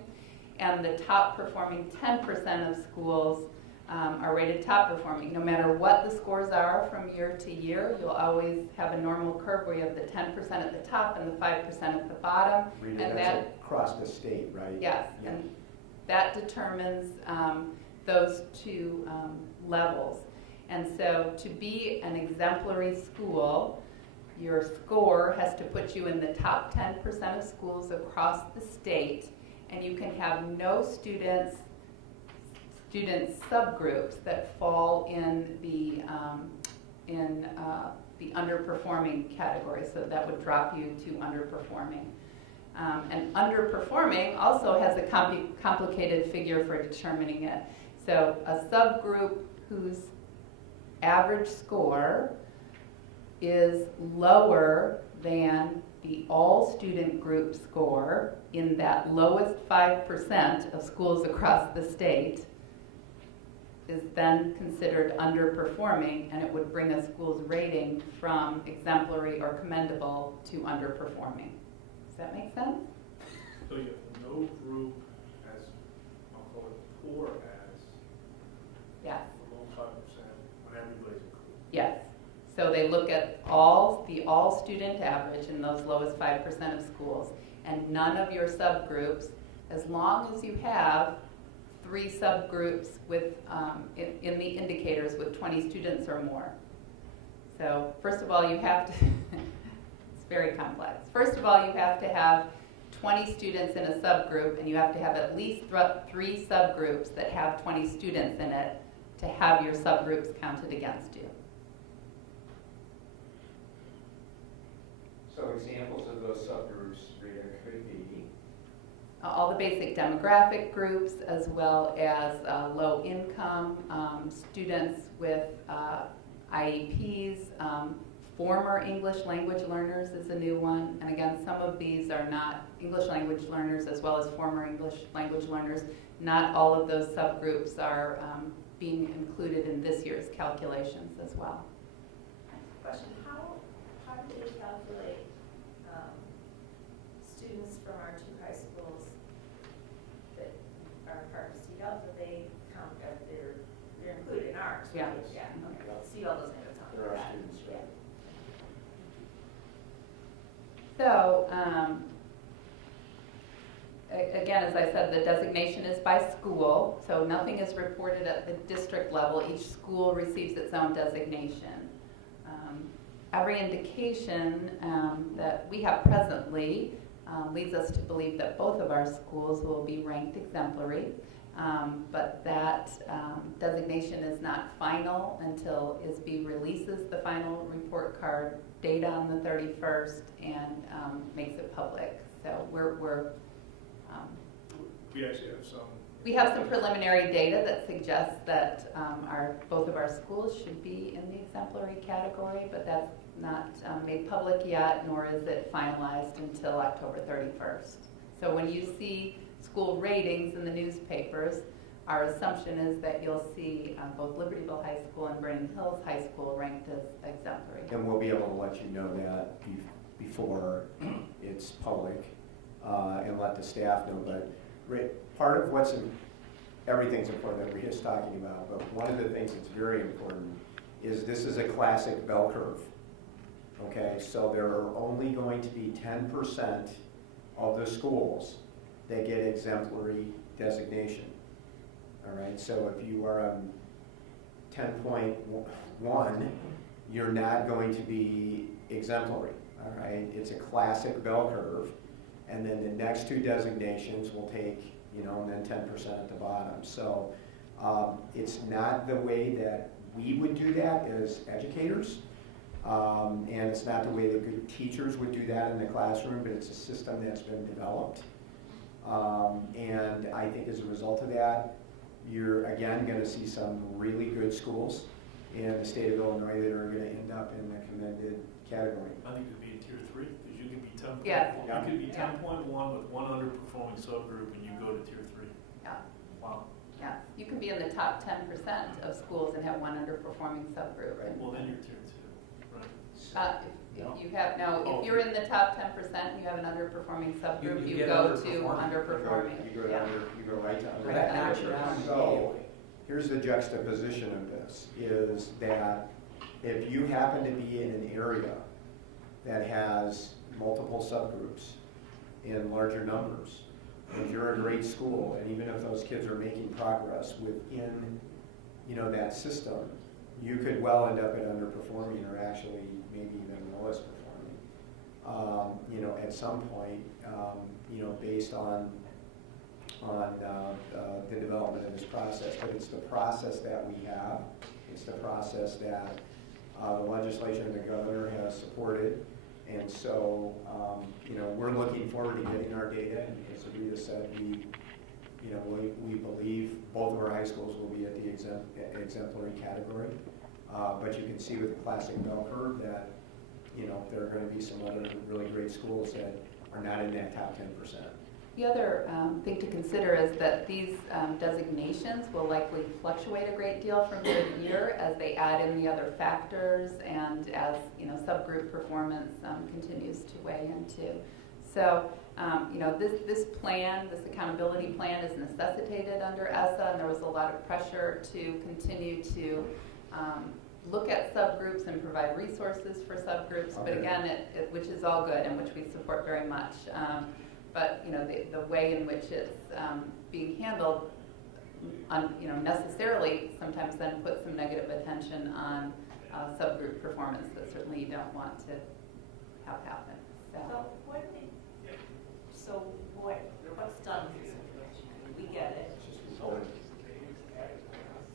and the top performing 10% of schools are rated top performing. No matter what the scores are from year to year, you'll always have a normal curve where you have the 10% at the top and the 5% at the bottom. Rita, and that's that across the state, right? Yes, Yeah. and that determines those 2 levels. And so to be an exemplary school, your score has to put you in the top 10% of schools across the state, and you can have no student subgroups that fall in the underperforming category, so that would drop you to underperforming. And underperforming also has a complicated figure for determining it. So a subgroup whose average score is lower than the all-student group score in that lowest 5% of schools across the state is then considered underperforming, and it would bring a school's rating from exemplary or commendable to underperforming. Does that make sense? So you have no group as, I'll call it poor as, Yes. below 5% when everybody's included. Yes. So they look at the all-student average in those lowest 5% of schools, and none of your subgroups, as long as you have 3 subgroups with in the indicators with 20 students or more. So first of all, you have to, it's very complex. First of all, you have to have 20 students in a subgroup, and you have to have at least 3 subgroups that have 20 students in it to have your subgroups counted against you. So examples of those subgroups, Rita, could be? All the basic demographic groups, as well as low income, students with IEPs, former English language learners is a new one. And again, some of these are not English language learners as well as former English language learners. Not all of those subgroups are being included in this year's calculations as well. Question, how do they calculate students from our 2 high schools that are part of CDL? Do they count as they're included in ours? Yeah. Right? Yeah, okay, well, CDL doesn't have a ton There of are that. students, Yeah. right? So, again, as I said, the designation is by school, so nothing is reported at the district level. Each school receives its own designation. Every indication that we have presently leads us to believe that both of our schools will be ranked exemplary, but that designation is not final until ISB releases the final report card data on the 31st and makes it public. So We actually have some. we have some preliminary data that suggests that both of our schools should be in the exemplary category, but that's not made public yet, nor is it finalized until October 31st. So when you see school ratings in the newspapers, our assumption is that you'll see both Libertyville High School and Vernon Hills High School ranked as exemplary. And we'll be able to let you know that before it's public and let the staff know. But part of everything's important that Rita's talking about, but one of the things that's very important is this is a classic bell curve. Okay, so there are only going to be 10% of the schools that get exemplary designation. All right, so if you are on 10.1, you're not going to be exemplary, all right? It's a classic bell curve, and then the next two designations will take, and then 10% at the bottom. So it's not the way that we would do that as educators, and it's not the way that good teachers would do that in the classroom, but it's a system that's been developed. And I think as a result of that, you're again going to see some really good schools in the state of Illinois that are going to end up in the commended category. I think it'd be a tier 3, because you could be 10. Yeah. You could be 10.1 with one underperforming subgroup, and you go to tier 3. Yeah. Wow. Yeah, you can be in the top 10% of schools and have one underperforming subgroup. Right. Well, then you're tier 2, right? If you have, if you're in the top 10% and you have an underperforming subgroup, you get go to underperforming. underperforming. You go right to under. That knocks you down So, immediately. here's the juxtaposition of this, is that if you happen to be in an area that has multiple subgroups in larger numbers, and you're a great school, and even if those kids are making progress within, that system, you could well end up at underperforming or actually maybe even lowest performing. At some point, based on the development of this process. But it's the process that we have. It's the process that the legislature and the governor has supported. And so, we're looking forward to getting our data. And as Rita said, we believe both of our high schools will be at the exemplary category. But you can see with the classic bell curve that, there are going to be some other really great schools that are not in that top 10%. The other thing to consider is that these designations will likely fluctuate a great deal from year to year as they add in the other factors and as subgroup performance continues to weigh into. So this plan, this accountability plan, is necessitated under ESSA, and there was a lot of pressure to continue to look at subgroups and provide resources for subgroups. But again, which is all good and which we support very much. But the way in which it's being handled, necessarily sometimes then puts some negative attention on subgroup performance that certainly you don't want to have happen. So what's done in this information? We get it.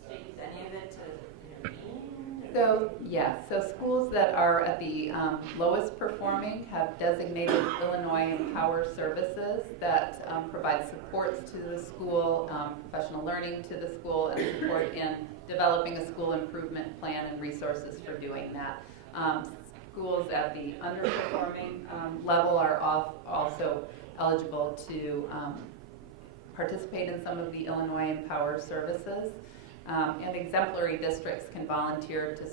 Takes any of it to intervene? So schools that are at the lowest performing have designated Illinois Empower Services that provide supports to the school, professional learning to the school, and support in developing a school improvement plan and resources for doing that. Schools at the underperforming level are also eligible to participate in some of the Illinois Empower Services. And exemplary districts can volunteer to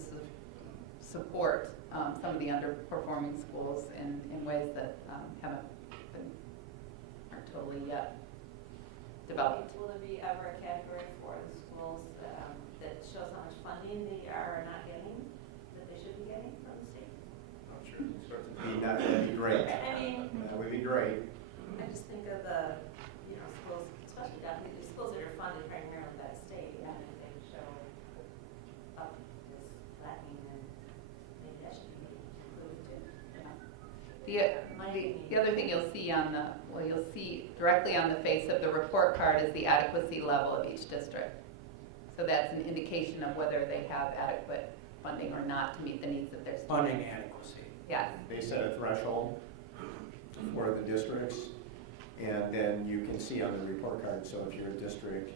support some of the underperforming schools in ways that aren't totally yet developed. Will there be ever a category for the schools that shows how much funding they are not getting, that they should be getting from the state? I'm sure it'll start to That'd be great. That would be great. I just think of the, schools, especially down here, the schools that are funded primarily by the state, and if they show up this lacking, then maybe that should be included too. The other thing you'll see you'll see directly on the face of the report card is the adequacy level of each district. So that's an indication of whether they have adequate funding or not to meet the needs of their students. Funding adequacy. Yes. They set a threshold for the districts, and then you can see on the report card, so if you're District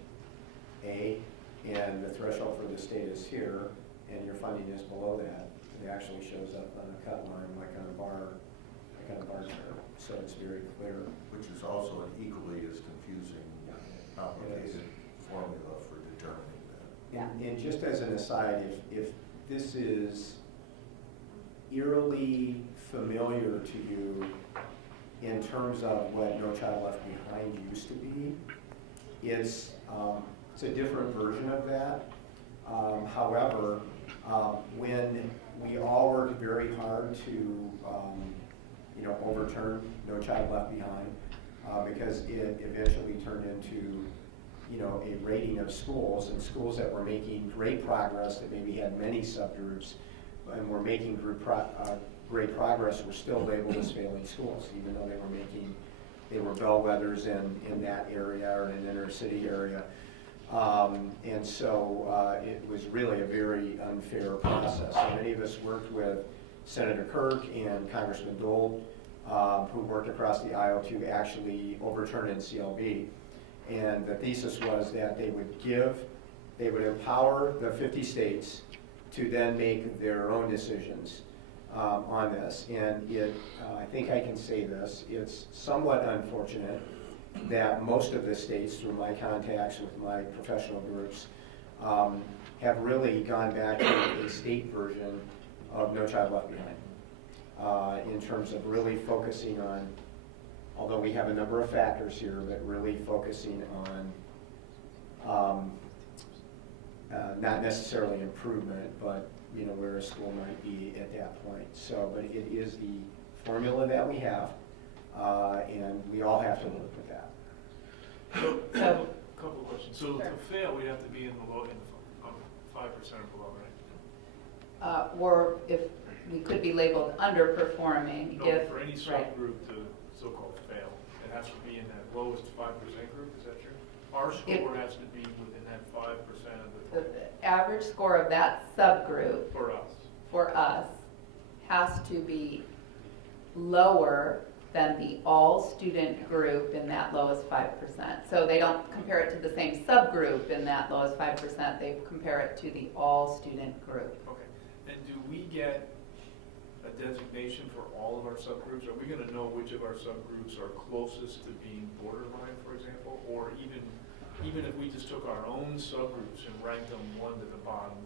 A and the threshold for the state is here, and your funding is below that, it actually shows up on a cut line like on a bar chart. So it's very clear. Which is also an equally as confusing, complicated formula for determining that. Yeah. And just as an aside, if this is eerily familiar to you in terms of what No Child Left Behind used to be, it's a different version of that. However, when we all worked very hard to overturn No Child Left Behind, because it eventually turned into a rating of schools, and schools that were making great progress, that maybe had many subgroups, and were making great progress were still labeled as failing schools, even though they were bellwethers in that area or in an inner city area. And so it was really a very unfair process. So many of us worked with Senator Kirk and Congressman Dole, who worked across the aisle to actually overturn NCLB. And the thesis was that they would empower the 50 states to then make their own decisions on this. And I think I can say this, it's somewhat unfortunate that most of the states, through my contacts with my professional groups, have really gone back to a state version of No Child Left Behind, in terms of really focusing on, although we have a number of factors here, but really focusing on not necessarily improvement, but where a school might be at that point. So, but it is the formula that we have, and we all have to work with that. So, a couple of questions. So to fail, we have to be in the 5% or below, right? Or if we could be labeled underperforming. No, if, for any subgroup to so-called fail, it has to be in that lowest 5% group. Is that true? Our score has to be within that 5% of the total. The average score of that subgroup For us. has to be lower than the all-student group in that lowest 5%. So they don't compare it to the same subgroup in that lowest 5%, they compare it to the all-student group. Okay. And do we get a designation for all of our subgroups? Are we going to know which of our subgroups are closest to being borderline, for example? Or even if we just took our own subgroups and ranked them one to the bottom,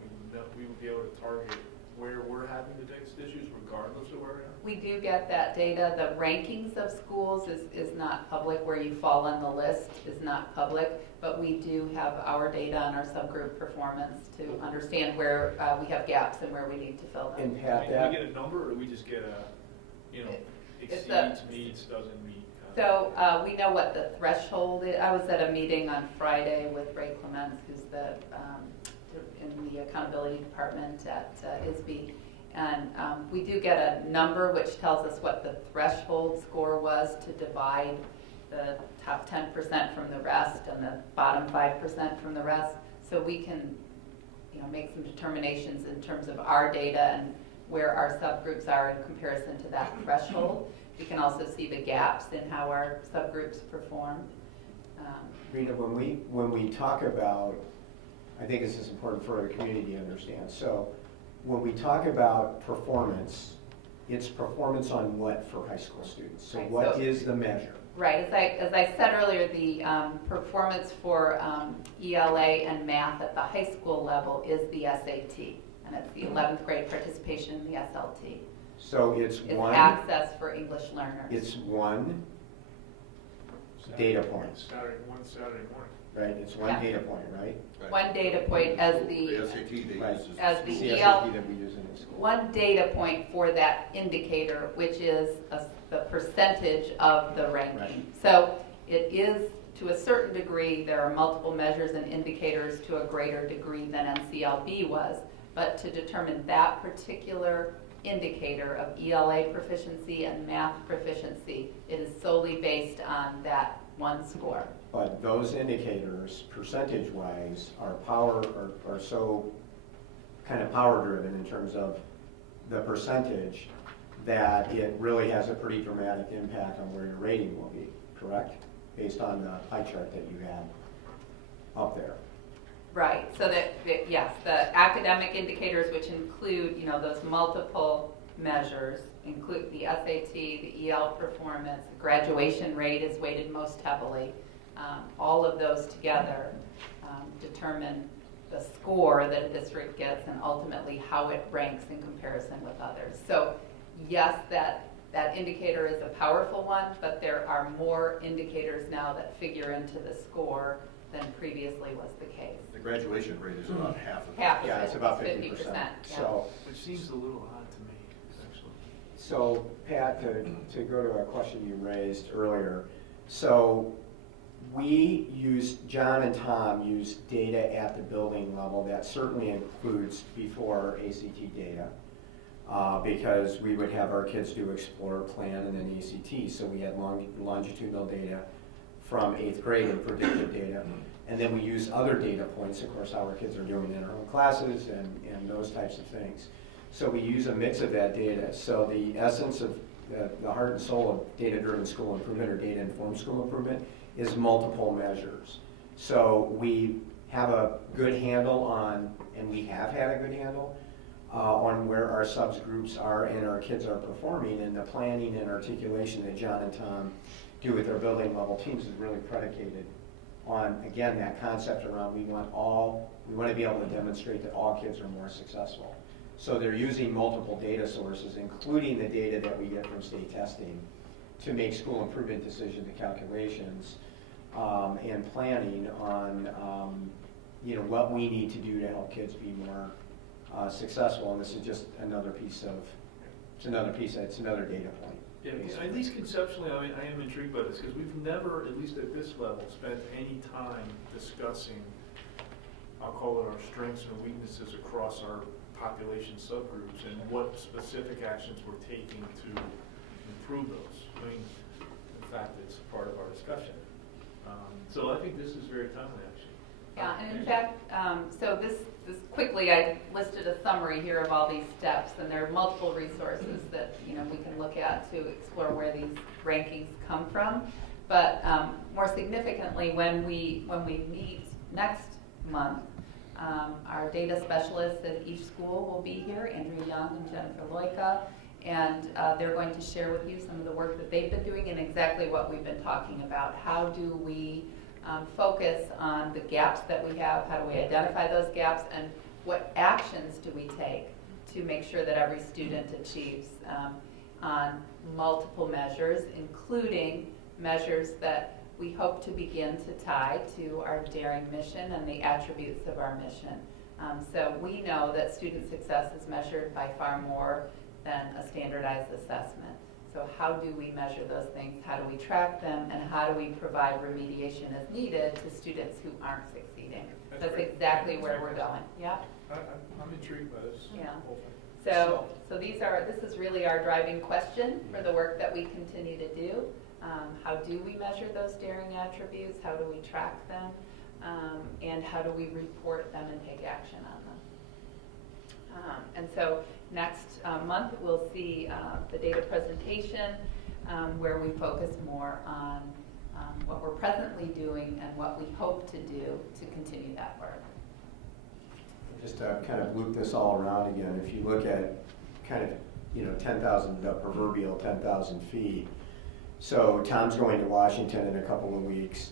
we would be able to target where we're having the biggest issues regardless of where we are? We do get that data. The rankings of schools is not public. Where you fall on the list is not public, but we do have our data on our subgroup performance to understand where we have gaps and where we need to fill them. And Pat, do we get a number, or do we just get exceeds, meets, doesn't meet? So we know what the threshold is. I was at a meeting on Friday with Ray Clements, who's in the accountability department at ISB, and we do get a number which tells us what the threshold score was to divide the top 10% from the rest and the bottom 5% from the rest, so we can make some determinations in terms of our data and where our subgroups are in comparison to that threshold. We can also see the gaps in how our subgroups perform. Rita, when we talk about, I think this is important for the community to understand. So when we talk about performance, it's performance on what for high school students? So what is the measure? Right, as I said earlier, the performance for ELA and math at the high school level is the SAT, and it's the 11th grade participation in the SLT. So it's access for English learners. It's one data point. One Saturday morning. Right, it's one data point, right? One data point as the SAT they right. use as the SAT EL, that we use in the school. one data point for that indicator, which is the percentage of the ranking. Right. So it is, to a certain degree, there are multiple measures and indicators to a greater degree than NCLB was, but to determine that particular indicator of ELA proficiency and math proficiency, it is solely based on that one score. But those indicators, percentage-wise, are so kind of power-driven in terms of the percentage that it really has a pretty dramatic impact on where your rating will be, correct? Based on the pie chart that you had up there. Right, so yes, the academic indicators, which include, those multiple measures, include the SAT, the EL performance, the graduation rate is weighted most heavily. All of those together determine the score that a district gets and ultimately how it ranks in comparison with others. So yes, that indicator is a powerful one, but there are more indicators now that figure into the score than previously was the case. The graduation rate is about half of it. Half of Yeah, it, it's about 50%. 50%. Yeah. So, Which seems a little odd to me, actually. so Pat, to go to a question you raised earlier, so John and Tom use data at the building level that certainly includes before ACT data. because we would have our kids do Explore, Plan, and then ACT. So we had longitudinal data from 8th grade and predictive data. And then we use other data points, of course, how our kids are doing in our own classes and those types of things. So we use a mix of that data. So the essence of the heart and soul of data-driven school improvement or data-informed school improvement is multiple measures. So we have a good handle on, and we have had a good handle on where our subgroups are and our kids are performing, and the planning and articulation that John and Tom do with their building level teams is really predicated on, again, that concept around we want to be able to demonstrate that all kids are more successful. So they're using multiple data sources, including the data that we get from state testing, to make school improvement decisions and calculations and planning on what we need to do to help kids be more successful. And this is just another it's another data point. Yeah, at least conceptually, I am intrigued by this, because we've never, at least at this level, spent any time discussing, I'll call it our strengths and weaknesses across our population subgroups and what specific actions we're taking to improve those. I mean, in fact, it's part of our discussion. So I think this is very timely, actually. Yeah, and in fact, so this quickly, I listed a summary here of all these steps, and there are multiple resources that we can look at to explore where these rankings come from. But more significantly, when we meet next month, our data specialists at each school will be here, Andrew Young and Jennifer Loika, and they're going to share with you some of the work that they've been doing and exactly what we've been talking about. How do we focus on the gaps that we have? How do we identify those gaps? And what actions do we take to make sure that every student achieves on multiple measures, including measures that we hope to begin to tie to our daring mission and the attributes of our mission. So we know that student success is measured by far more than a standardized assessment. So how do we measure those things? How do we track them? And how do we provide remediation as needed to students who aren't succeeding? That's exactly where we're going. Yeah. I'm intrigued by this. Yeah. So this is really our driving question for the work that we continue to do. How do we measure those daring attributes? How do we track them? And how do we report them and take action on them? And so next month we'll see the data presentation where we focus more on what we're presently doing and what we hope to do to continue that work. Just to kind of loop this all around again, if you look at kind of 10,000, the proverbial 10,000 feet. So Tom's going to Washington in a couple of weeks.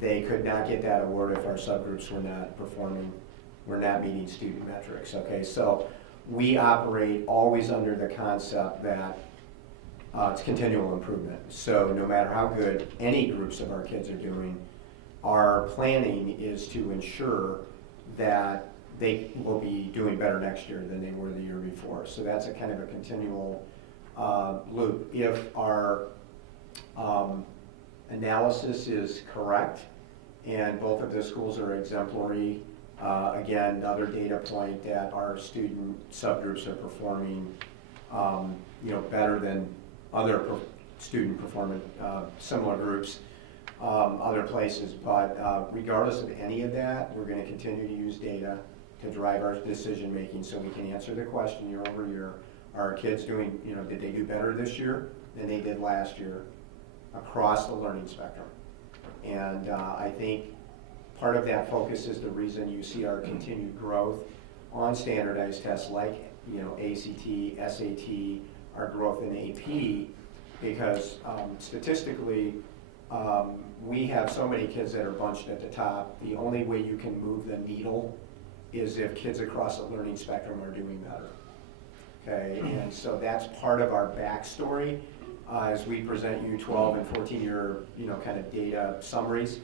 They could not get that award if our subgroups were not performing, we're not meeting student metrics, okay? So we operate always under the concept that it's continual improvement. So no matter how good any groups of our kids are doing, our planning is to ensure that they will be doing better next year than they were the year before. So that's a kind of a continual loop. If our analysis is correct and both of the schools are exemplary, again, another data point that our student subgroups are performing better than other student performance, similar groups, other places. But regardless of any of that, we're going to continue to use data to drive our decision making so we can answer the question year over year. Are our kids doing, did they do better this year than they did last year across the learning spectrum? And I think part of that focus is the reason you see our continued growth on standardized tests like ACT, SAT, our growth in AP, because statistically we have so many kids that are bunched at the top. The only way you can move the needle is if kids across the learning spectrum are doing better. Okay, and so that's part of our backstory as we present you 12 and 14-year kind of data summaries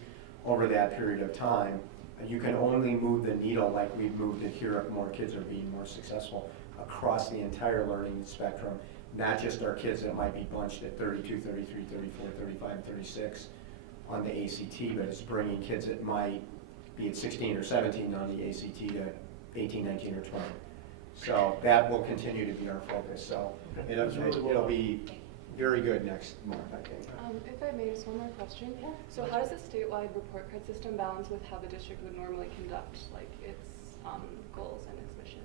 over that period of time. You can only move the needle like we've moved it here if more kids are being more successful across the entire learning spectrum, not just our kids that might be bunched at 32, 33, 34, 35, and 36 on the ACT, but it's bringing kids that might be at 16 or 17 on the ACT to 18, 19, or 20. So that will continue to be our focus, so it'll be very good next month, I think. If I may, just one more question. Yeah. So how does the statewide report card system balance with how the district would normally conduct like its goals and its mission?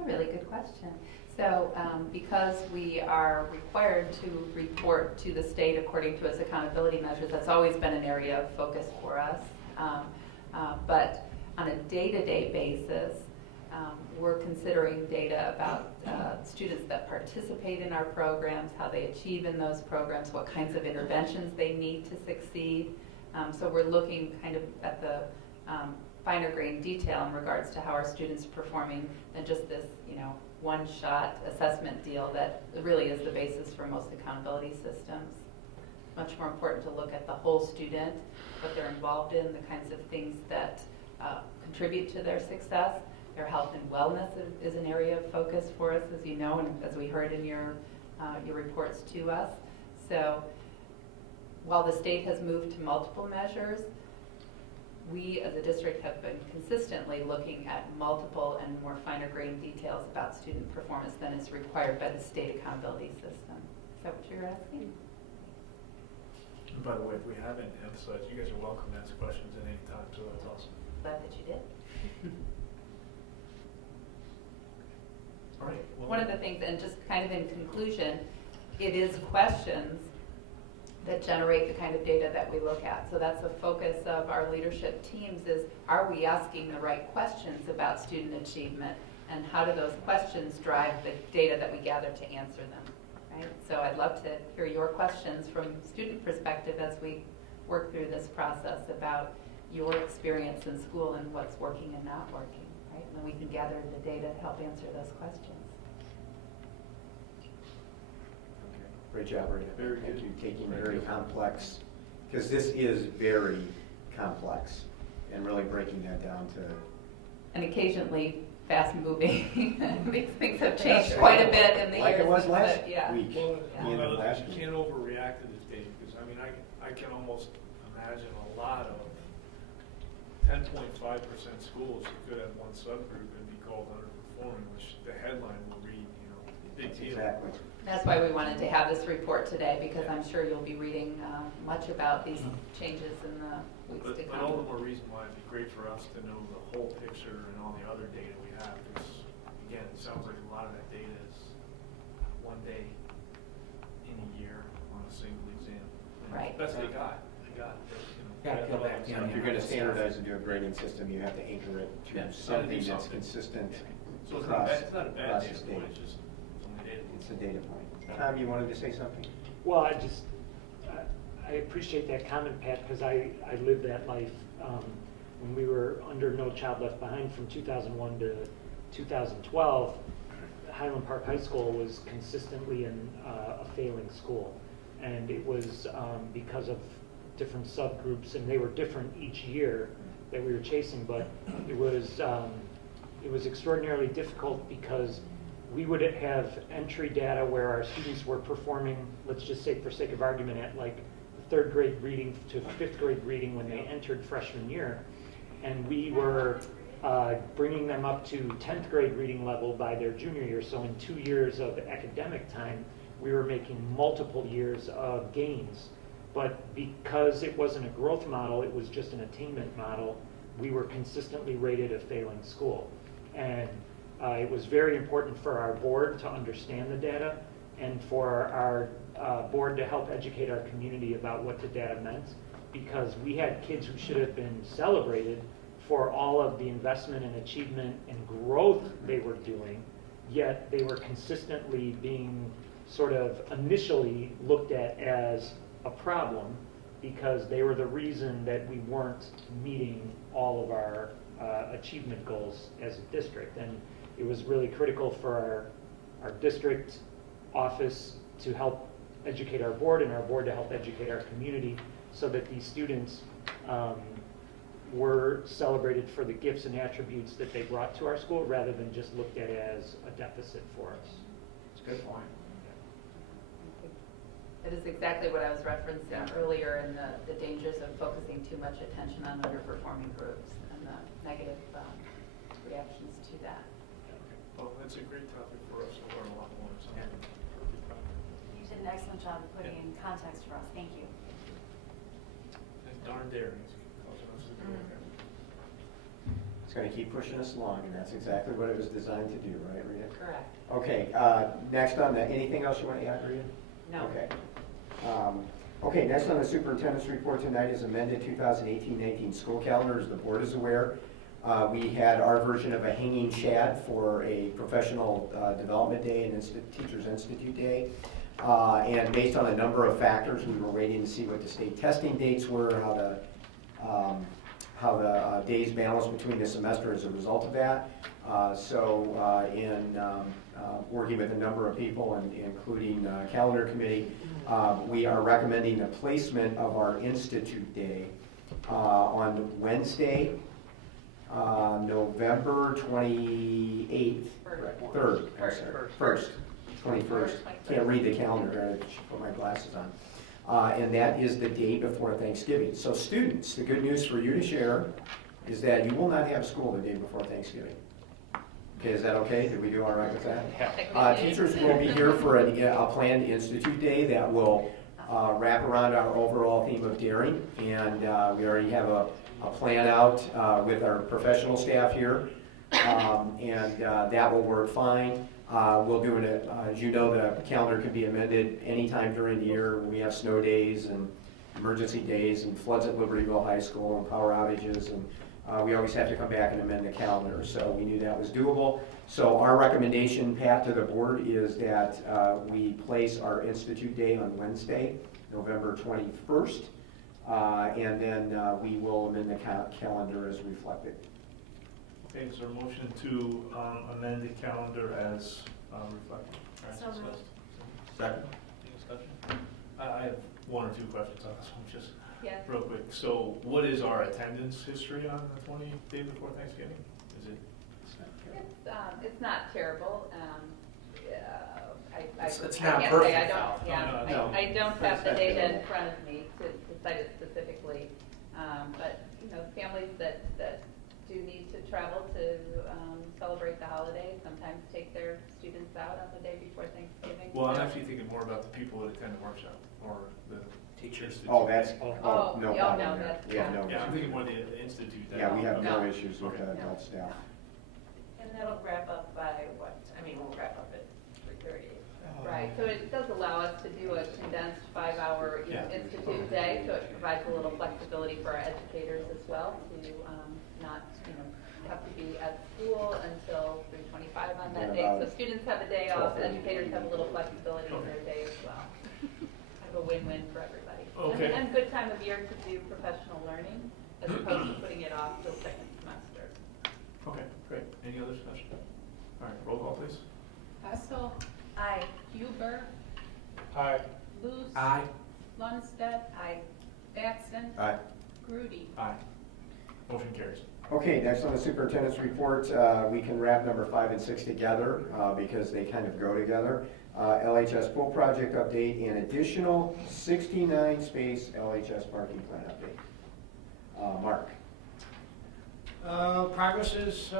A really good question. So because we are required to report to the state according to its accountability measures, that's always been an area of focus for us. But on a day-to-day basis, we're considering data about students that participate in our programs, how they achieve in those programs, what kinds of interventions they need to succeed. So we're looking kind of at the finer grained detail in regards to how our students are performing than just this, one-shot assessment deal that really is the basis for most accountability systems. Much more important to look at the whole student, what they're involved in, the kinds of things that contribute to their success. Their health and wellness is an area of focus for us, as you know, and as we heard in your reports to us. So while the state has moved to multiple measures, we as a district have been consistently looking at multiple and more finer grained details about student performance than is required by the state accountability system. Is that what you're asking? And by the way, if we haven't emphasized, you guys are welcome to ask questions at any time, so that's awesome. Glad that you did. All right. Well, One of the things, and just kind of in conclusion, it is questions that generate the kind of data that we look at. So that's a focus of our leadership teams is, are we asking the right questions about student achievement? And how do those questions drive the data that we gather to answer them? Right? So I'd love to hear your questions from student perspective as we work through this process about your experience in school and what's working and not working. Right? And then we can gather the data to help answer those questions. Great job, Rita. Very Thank good. you, taking very complex, because this is very complex, and really breaking that down to. And occasionally fast-moving. These things have changed quite a bit in the like years. It was last yeah. week. Well, the end of last you week. can't overreact to this data, because I can almost imagine a lot of 10.5% schools that could have one subgroup and be called underperforming, which the headline will read, big deal. Exactly. That's why we wanted to have this report today, because I'm sure you'll be reading much about these changes in the weeks to But all the come. more reason why it'd be great for us to know the whole picture and all the other data we have, because again, it sounds like a lot of that data is one day in a year on a single exam. And Right. That's what they got. They got. Gotta peel back the If you're gonna standardize and do a grading system, you have to anchor it to Yeah, something something. that's consistent So it's not, across, it's not a bad across the data state. point, it's just only data. It's a data point. Tom, you wanted to say something? Well, I appreciate that comment, Pat, because I lived that life when we were under No Child Left Behind from 2001 to 2012. Highland Park High School was consistently a failing school, and it was because of different subgroups, and they were different each year that we were chasing, but it was extraordinarily difficult because we would have entry data where our students were performing, let's just say for sake of argument, at like third grade reading to fifth grade reading when they entered freshman year. And we were bringing them up to 10th grade reading level by their junior year. So in 2 years of academic time, we were making multiple years of gains. But because it wasn't a growth model, it was just an attainment model, we were consistently rated a failing school. And it was very important for our board to understand the data and for our board to help educate our community about what the data meant, because we had kids who should have been celebrated for all of the investment and achievement and growth they were doing, yet they were consistently being sort of initially looked at as a problem because they were the reason that we weren't meeting all of our achievement goals as a district. And it was really critical for our district office to help educate our board and our board to help educate our community so that these students were celebrated for the gifts and attributes that they brought to our school rather than just looked at as a deficit for us. It's a good point. It is exactly what I was referencing earlier in the dangers of focusing too much attention on underperforming groups and the negative reactions to that. Well, it's a great topic for us to learn a lot more. So. You did an excellent job of putting in context for us. Thank you. And darn daring. It's going to keep pushing us along, and that's exactly what it was designed to do, right, Rita? Correct. Okay, next on the, anything else you want to add, Rita? No. Okay. Okay, next on the superintendent's report tonight is amended 2018-19 school calendar. As the board is aware, we had our version of a hanging shad for a professional development day and Teachers Institute Day. And based on a number of factors, we were waiting to see what the state testing dates were, how the days balanced between the semester as a result of that. In working with a number of people, including calendar committee, we are recommending the placement of our Institute Day on Wednesday, November 28th, 21st. Can't read the calendar, I should put my glasses on. And that is the day before Thanksgiving. So students, the good news for you to share is that you will not have school the day before Thanksgiving. Okay, is that okay? Did we do all right with that? Teachers will be here for a planned Institute Day that will wrap around our overall theme of daring. And we already have a plan out with our professional staff here. That will work fine. We'll do it, as you know, the calendar can be amended anytime during the year when we have snow days and emergency days and floods at Libertyville High School and power outages, and we always have to come back and amend the calendar. So we knew that was doable. So our recommendation, Pat, to the board is that we place our Institute Day on Wednesday, November 21st, and then we will amend the calendar as reflected. Okay, is there a motion to amend the calendar as reflected? So moved. Second. Any discussion? I have one or two questions on this one, just Yes. real quick. So what is our attendance history on the day before Thanksgiving? Is it? It's not terrible. It's I not can't perfect, say I Val. don't, No. I don't have the data in front of me to cite it specifically. But, you know, families that do need to travel to celebrate the holiday sometimes take their students out on the day before Thanksgiving. Well, I'm actually thinking more about the people that attend the workshop or the teachers. Oh, that's, Oh, no yeah, problem no, there. that's- Yeah, no. Yeah, I'm thinking more the institute. Yeah, we have no No. issues with adult staff. And that'll wrap up by what? I mean, we'll wrap up at 3:30. Right, so it does allow us to do a condensed 5-hour institute day, so it provides a little flexibility for our educators as well to not, have to be at school until 3:25 on that day. So students have a day off, educators have a little flexibility in their day as well. Kind of a win-win for everybody. Okay. And good time of year to do professional learning as opposed to putting it off till second semester. Okay, great. Any other discussion? All right, roll call, please. Hessel. Aye. Huber. Aye. Luce. Aye. Lundstedt. Aye. Batson. Aye. Grudy. Aye. Motion carries. Okay, next on the superintendent's report, we can wrap number 5 and 6 together because they kind of go together. LHS pool project update and additional 69 space LHS parking plan update. Mark. Progress is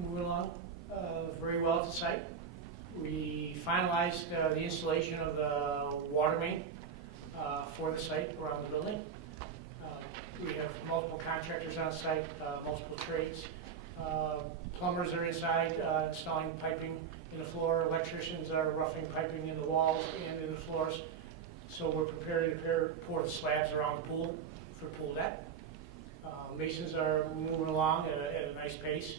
moving along very well at the site. We finalized the installation of the water main for the site around the building. We have multiple contractors on site, multiple trades. Plumbers are inside installing piping in the floor. Electricians are roughing piping in the walls and in the floors. So we're preparing to pour the slabs around the pool for pool deck. Masons are moving along at a nice pace.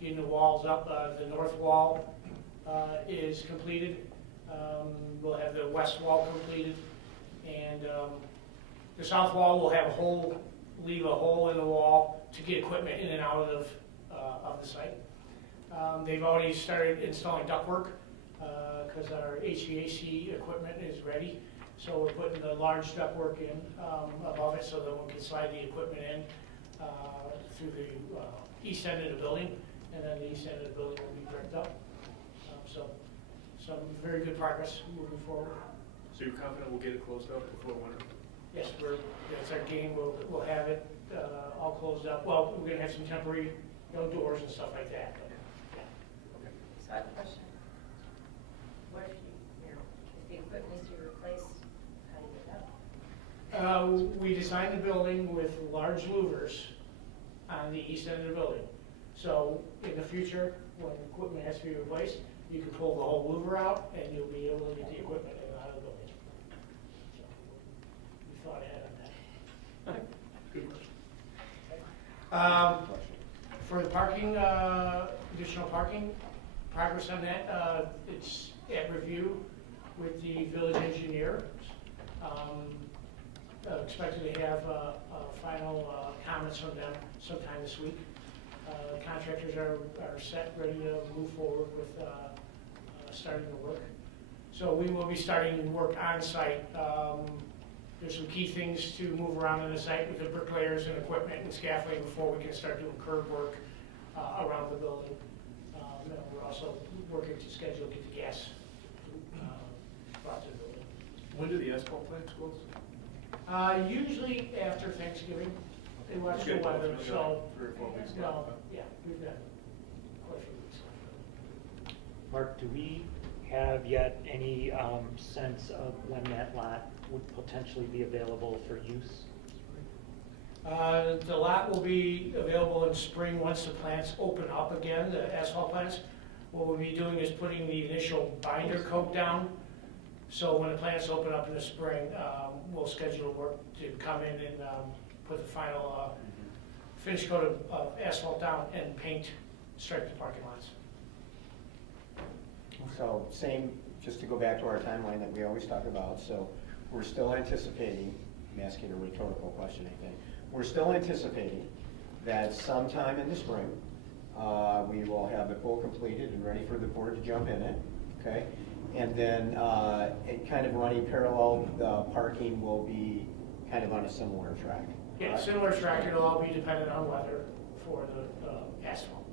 Getting the walls up. The north wall is completed. We'll have the west wall completed. And the south wall will have leave a hole in the wall to get equipment in and out of the site. They've already started installing ductwork because our HVAC equipment is ready. So we're putting the large ductwork in above it so that we can slide the equipment in through the east end of the building, and then the east end of the building will be bricked up. So some very good progress moving forward. So you're confident we'll get it closed up before winter? Yes, that's our game. We'll have it all closed up. Well, we're going to have some temporary doors and stuff like that. But, yeah. Okay. So I have a question. What if if the equipment needs to be replaced, how do you get that? We designed the building with large louvers on the east end of the building. So in the future, when equipment has to be replaced, you can pull the whole louver out and you'll be able to get the equipment in and out of the building. So we thought ahead on that. Good question. For the parking, additional parking, progress on that, it's at review with the village engineer. Expected to have final comments from them sometime this week. Contractors are set, ready to move forward with starting the work. So we will be starting work on site. There's some key things to move around on the site with the bricklayers and equipment and scaffolding before we can start doing curb work around the building. And we're also working to schedule, get the gas brought to the building. When do the asphalt plants close? Usually after Thanksgiving. They watch the Okay, weather, we got so. 3 or 4 weeks left, No, huh? yeah, we've got quite a few weeks left. Mark, do we have yet any sense of when that lot would potentially be available for use? The lot will be available in spring once the plants open up again, the asphalt plants. What we'll be doing is putting the initial binder coat down. So when the plants open up in the spring, we'll schedule work to come in and put the final finish coat of asphalt down and paint, stripe the parking lots. So same, just to go back to our timeline that we always talk about, so we're still anticipating, I'm asking a rhetorical question, I think. We're still anticipating that sometime in the spring, we will have the pool completed and ready for the board to jump in it, okay? And then it kind of running parallel, the parking will be kind of on a similar track. Yeah, similar track, it'll all be dependent on weather for the asphalt.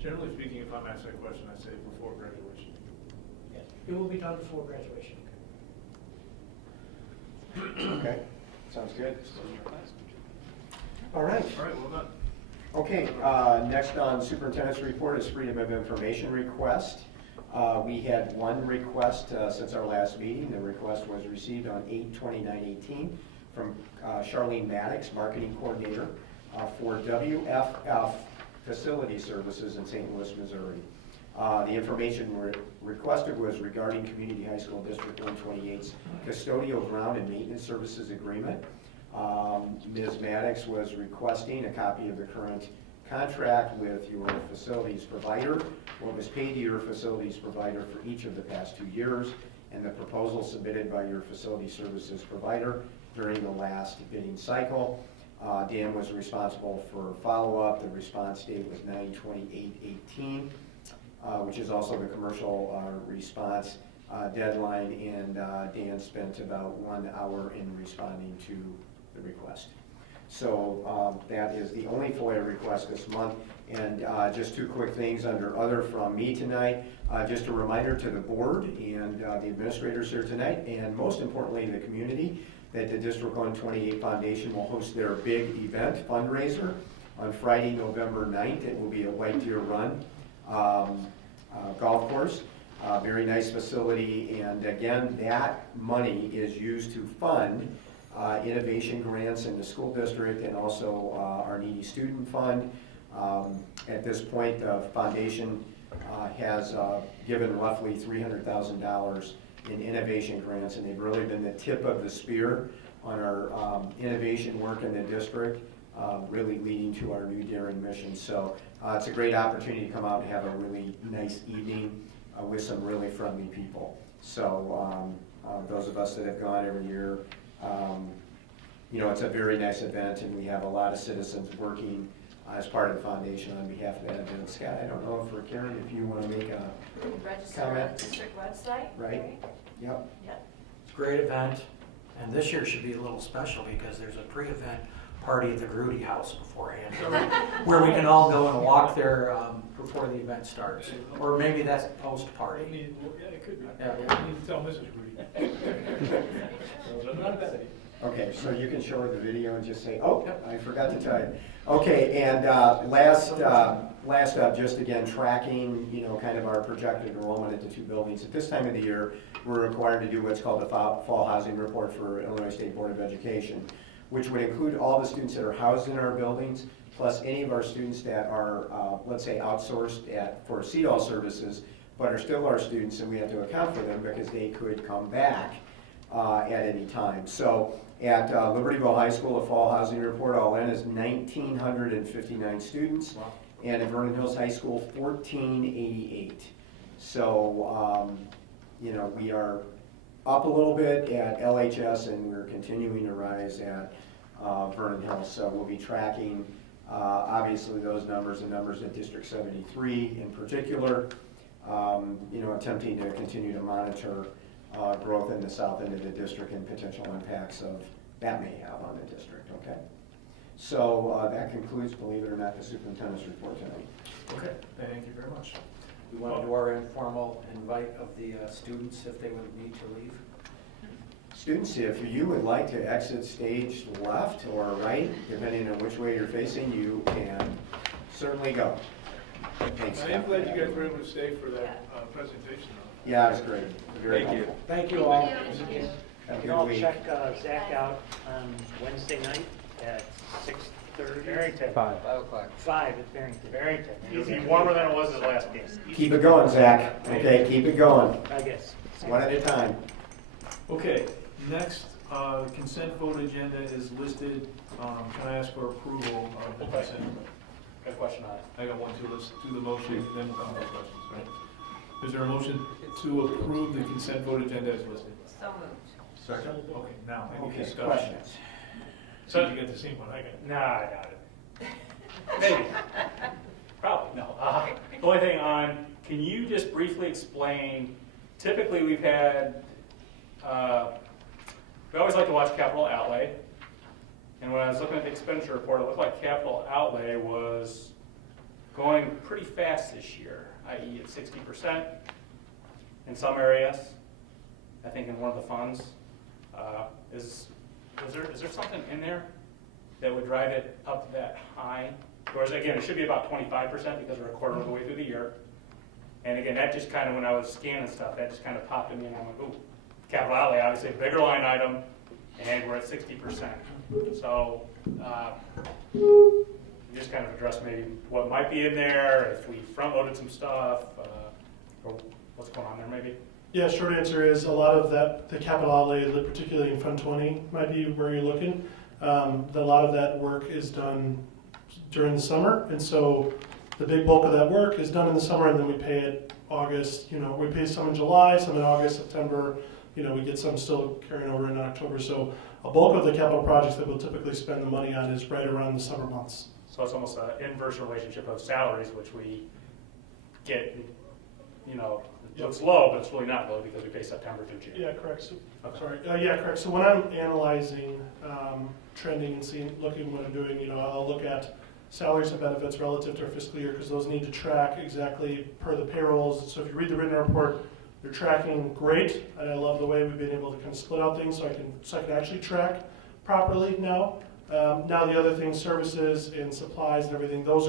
Generally speaking, if I'm asked that question, I say before graduation. Yes, it will be done before graduation. Okay, sounds good. All right. All right, well done. Okay, next on superintendent's report is freedom of information request. We had one request since our last meeting. The request was received on 8/29/18 from Charlene Maddox, marketing coordinator for WFF Facility Services in St. Louis, Missouri. The information requested was regarding Community High School District 128's custodial ground and maintenance services agreement. Ms. Maddox was requesting a copy of the current contract with your facilities provider, what was paid to your facilities provider for each of the past 2 years, and the proposal submitted by your facility services provider during the last bidding cycle. Dan was responsible for follow-up. The response date was 9/28/18, which is also the commercial response deadline, and Dan spent about 1 hour in responding to the request. So that is the only FOIA request this month. And just 2 quick things under other from me tonight. Just a reminder to the board and the administrators here tonight, and most importantly the community, that the District 128 Foundation will host their big event fundraiser on Friday, November 9th. It will be at White Deer Run golf course. Very nice facility, and again, that money is used to fund innovation grants in the school district and also our needy student fund. At this point, the foundation has given roughly $300,000 in innovation grants, and they've really been the tip of the spear on our innovation work in the district, really leading to our new daring mission. So it's a great opportunity to come out and have a really nice evening with some really friendly people. So those of us that have gone every year, you know, it's a very nice event, and we have a lot of citizens working as part of the foundation on behalf of that event. Scott, I don't know if for Karen, if you want to make a Register on comment. the district website. Right? Yep. Yep. It's a great event, and this year should be a little special because there's a pre-event party at the Grudy House beforehand, where we can all go and walk there before the event starts. Or maybe that's post-party. Yeah, it could be. Yeah. You need to tell Mrs. Rudy. So, not a bad idea. Okay, so you can show her the video and just say, oh, I forgot to tell you. Okay, and last up, just again, tracking, kind of our projected enrollment at the two buildings. At this time of the year, we're required to do what's called the fall housing report for Illinois State Board of Education, which would include all the students that are housed in our buildings, plus any of our students that are, let's say, outsourced for CEDAW services, but are still our students, and we have to account for them because they could come back at any time. So at Libertyville High School, the fall housing report all in is 1,959 students, and at Vernon Hills High School, 1,488. So, we are up a little bit at LHS, and we're continuing to rise at Vernon Hills. So we'll be tracking, obviously, those numbers and numbers at District 73 in particular, attempting to continue to monitor growth in the south end of the district and potential impacts of that may have on the district, okay? So that concludes, believe it or not, the superintendent's report tonight. Okay, thank you very much. We want to do our informal invite of the students if they would need to leave. Students, if you would like to exit stage left or right, depending on which way you're facing, you can certainly go. Thanks. I am glad you guys were able to stay for that presentation. Yeah, it was great. Very Thank you. helpful. Thank you all. Have a good I'll week. check Zach out on Wednesday night at 6:30. Barrington. 5 o'clock. 5 at Barrington. Barrington. It'll be warmer than it was the last game. Keep it going, Zach. Okay, keep it going. I guess. One at a time. Okay, next, consent vote agenda is listed. Can I ask for approval of the consent? Got a question on it. I got one, too. Let's do the motion, then we'll come to questions, right? Is there a motion to approve the consent vote agenda as listed? So moved. Second? Okay, now, any Okay, discussion? questions? So you get the same one I got. Nah, I doubt it. Maybe. Probably, no. The only thing can you just briefly explain, typically we've had, we always like to watch capital outlay. And when I was looking at the expenditure report, it looked like capital outlay was going pretty fast this year, i.e. at 60% in some areas. I think in one of the funds. Is there something in there that would drive it up that high? Whereas again, it should be about 25% because we're a quarter of the way through the year. And again, that just kind of, when I was scanning stuff, that just kind of popped in me and I'm like, ooh, capital outlay, obviously a bigger line item, and we're at 60%. So just kind of address maybe what might be in there, if we front-loaded some stuff, or what's going on there maybe. Yeah, short answer is a lot of that, the capital outlay, particularly in Fund 20, might be where you're looking. A lot of that work is done during the summer, and so the big bulk of that work is done in the summer, and then we pay it August. We pay some in July, some in August, September. We get some still carrying over in October. So a bulk of the capital projects that we'll typically spend the money on is right around the summer months. So it's almost an inverse relationship of salaries, which we get, it's low, but it's really not low because we pay September through June. Yeah, correct. So, Okay. sorry. Yeah, correct. So when I'm analyzing trending and looking what I'm doing, I'll look at salaries and benefits relative to our fiscal year because those need to track exactly per the payrolls. So if you read the written report, they're tracking great, and I love the way we've been able to kind of split out things so I can actually track properly now. Now the other things, services and supplies and everything, those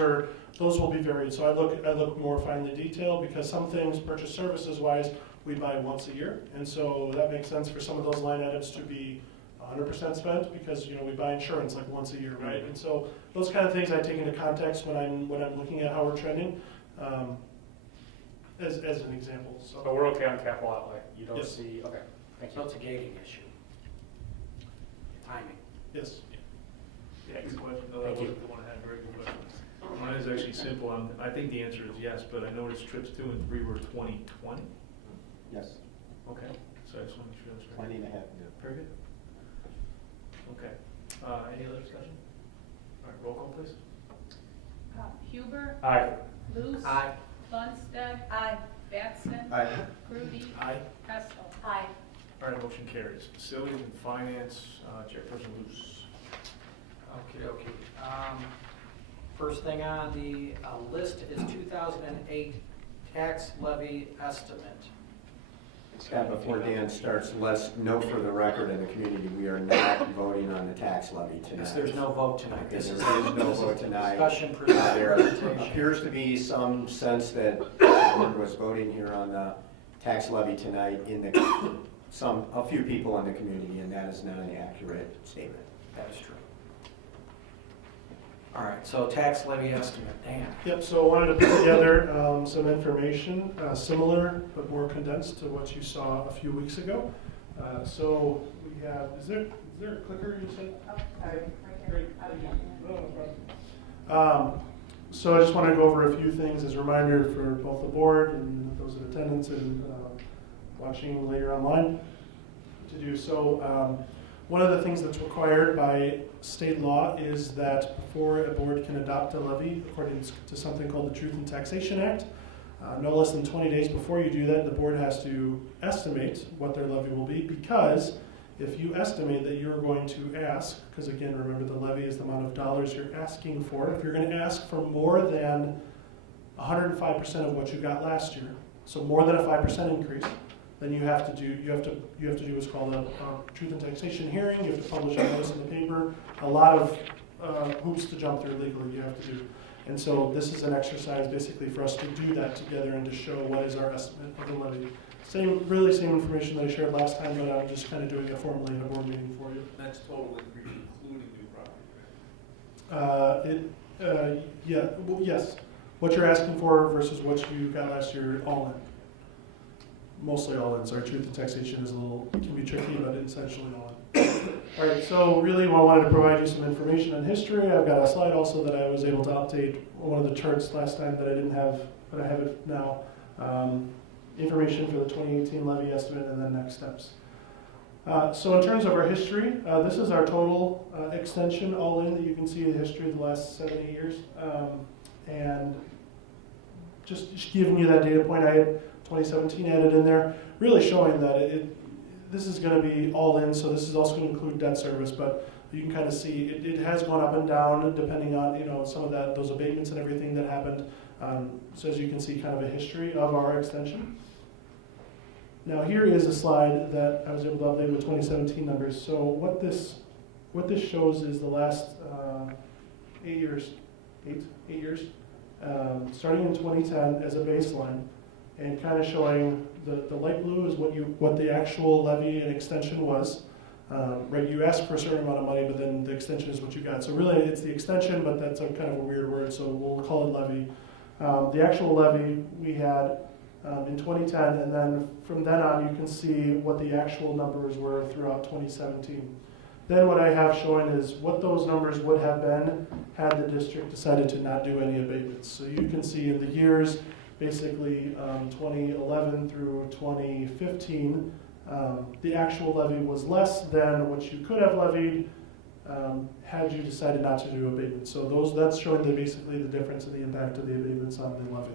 will be varied. So I look more finely detailed because some things, purchase services wise, we buy once a year, and so that makes sense for some of those line items to be 100% spent because we buy insurance like once a year, right? And so those kind of things I take into context when I'm looking at how we're trending. As an example. So we're okay on capital outlay. You don't Yes. see, okay. Thank So you. it's a gating issue. Timing. Yes. Next question, no, that Thank you. wasn't the one I had, very good question. Mine is actually simple, I think the answer is yes, but I noticed trips 2 and 3 were 2020. Yes. Okay, so I just want to make sure that's right. 20 and a half. Very good. Okay, any other discussion? All right, roll call please. Huber. Aye. Luce. Aye. Lundstedt. Aye. Batson. Aye. Grudy. Aye. Hessel. Aye. All right, motion carries. Facilities and Finance, Chairperson Luce. Okay. First thing on the list is 2008 tax levy estimate. Scott, before Dan starts, let's note for the record in the community, we are not voting on the tax levy tonight. Yes, there's no vote tonight. There This is is no vote tonight. discussion, There presentation. appears to be some sense that the board was voting here on the tax levy tonight in a few people in the community, and that is not an accurate statement. That is true. All right, so tax levy estimate, Dan. Yep, so I wanted to put together some information similar but more condensed to what you saw a few weeks ago. So we have, is there a clicker you said? Great. No problem. So I just want to go over a few things as a reminder for both the board and those in attendance and watching later online to do so. One of the things that's required by state law is that before a board can adopt a levy, according to something called the Truth in Taxation Act, no less than 20 days before you do that, the board has to estimate what their levy will be, because if you estimate that you're going to ask, because again, remember the levy is the amount of dollars you're asking for, if you're going to ask for more than 105% of what you got last year, so more than a 5% increase, then you have to do what's called a truth and taxation hearing. You have to publish a notice in the paper. A lot of hoops to jump through legally you have to do. And so this is an exercise basically for us to do that together and to show what is our estimate of the levy. Really same information that I shared last time, but I'm just kind of doing it formally in a board meeting for you. That's total increase, including new property. Yes. What you're asking for versus what you got last year, all in. Mostly all in. Sorry, truth and taxation is can be tricky, but essentially all in. All right, so really I wanted to provide you some information on history. I've got a slide also that I was able to update one of the charts last time that I didn't have, but I have it now. Information for the 2018 levy estimate and then next steps. So in terms of our history, this is our total extension all in that you can see the history of the last 7-8 years. And just giving you that data point, I had 2017 added in there, really showing that this is going to be all in, so this is also going to include debt service, but you can kind of see it has gone up and down depending on some of those abatements and everything that happened. So as you can see, kind of a history of our extension. Now here is a slide that I was able to update with 2017 numbers. So what this shows is the last 8 years, starting in 2010 as a baseline, and kind of showing the light blue is what the actual levy and extension was. Right, you ask for a certain amount of money, but then the extension is what you got. So really, it's the extension, but that's kind of a weird word, so we'll call it levy. The actual levy we had in 2010, and then from then on, you can see what the actual numbers were throughout 2017. Then what I have showing is what those numbers would have been had the district decided to not do any abatements. So you can see in the years, basically 2011 through 2015, the actual levy was less than what you could have levied had you decided not to do abatements. So that's showing basically the difference in the impact of the abatements on the levy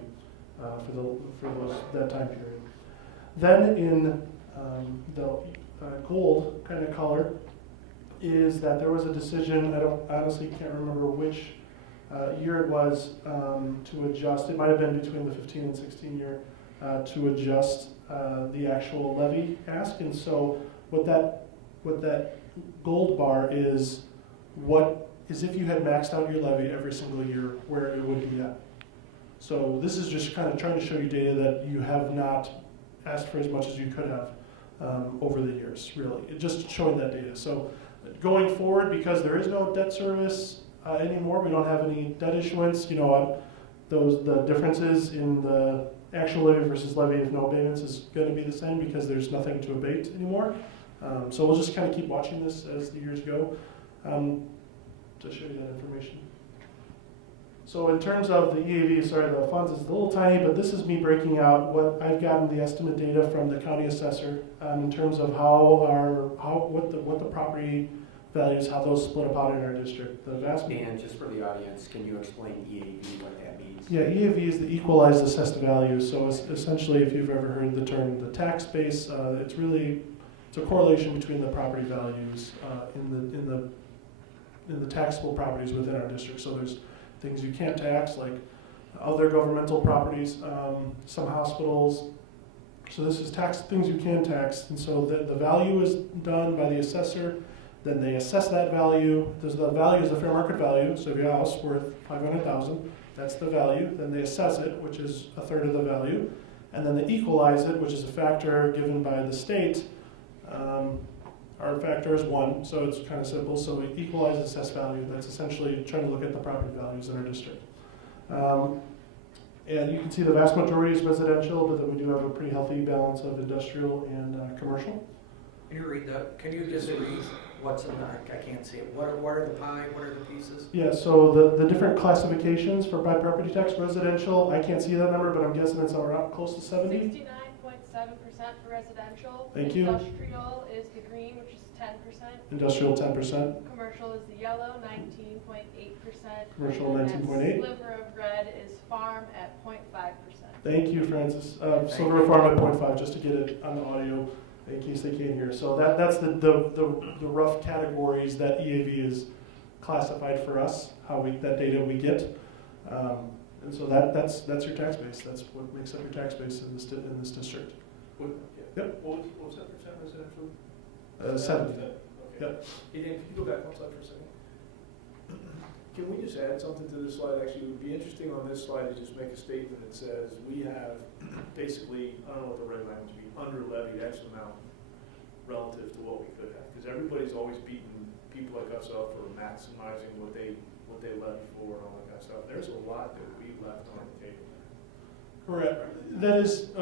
for that time period. Then in the gold kind of color is that there was a decision, I honestly can't remember which year it was, to adjust, it might have been between the 15 and 16 year, to adjust the actual levy ask. And so what that gold bar is if you had maxed out your levy every single year where it would be at. So this is just kind of trying to show you data that you have not asked for as much as you could have over the years, really. Just showing that data. So going forward, because there is no debt service anymore, we don't have any debt issuance, the differences in the actual levy versus levy with no abatements is going to be the same because there's nothing to abate anymore. So we'll just kind of keep watching this as the years go to show you that information. So in terms of the EAV, the funds is a little tiny, but this is me breaking out what I've gotten the estimate data from the county assessor in terms of what the property values, how those split up out in our district. And just for the audience, can you explain EAV, what that means? Yeah, EAV is the equalized assessed value. So it's essentially, if you've ever heard the term the tax base, it's a correlation between the property values in the taxable properties within our district. So there's things you can't tax, like other governmental properties, some hospitals, So this is tax things you can tax, and so the value is done by the assessor. Then they assess that value. The value is the fair market value. So if your house worth $500,000, that's the value. Then they assess it, which is a third of the value, and then they equalize it, which is a factor given by the state. Our factor is 1, so it's kind of simple. So we equalize assessed value. That's essentially trying to look at the property values in our district. And you can see the vast majority is residential, but then we do have a pretty healthy balance of industrial and commercial. Can you read that? Can you just read what's in the, I can't see it. What are the pie? What are the pieces? Yeah, so the different classifications for by property tax, residential, I can't see that number, but I'm guessing it's around close to 70. 69.7% for residential. Thank you. Industrial is the green, which is 10%. Industrial 10%. Commercial is the yellow, 19.8%. Commercial, and 19.8. that sliver of red is farm at 0.5%. Thank you, Francis. Silver Farm at 0.5, just to get it on the audio in case they can't hear. So that's the rough categories that EAV is classified for us, that data we get. And so that's your tax base. That's what makes up your tax base in this district. Yep. What was that percent residential? 70. Okay. Yep. Hey, Dan, can you go back one slide for a second? Can we just add something to this slide? Actually, it would be interesting on this slide to just make a statement that says we have basically, I don't know what the right language would be, under levied X amount relative to what we could have. Because everybody's always beating people like us up for maximizing what they levy for and all that kind of stuff. There's a lot that we left on the table. Correct. That is,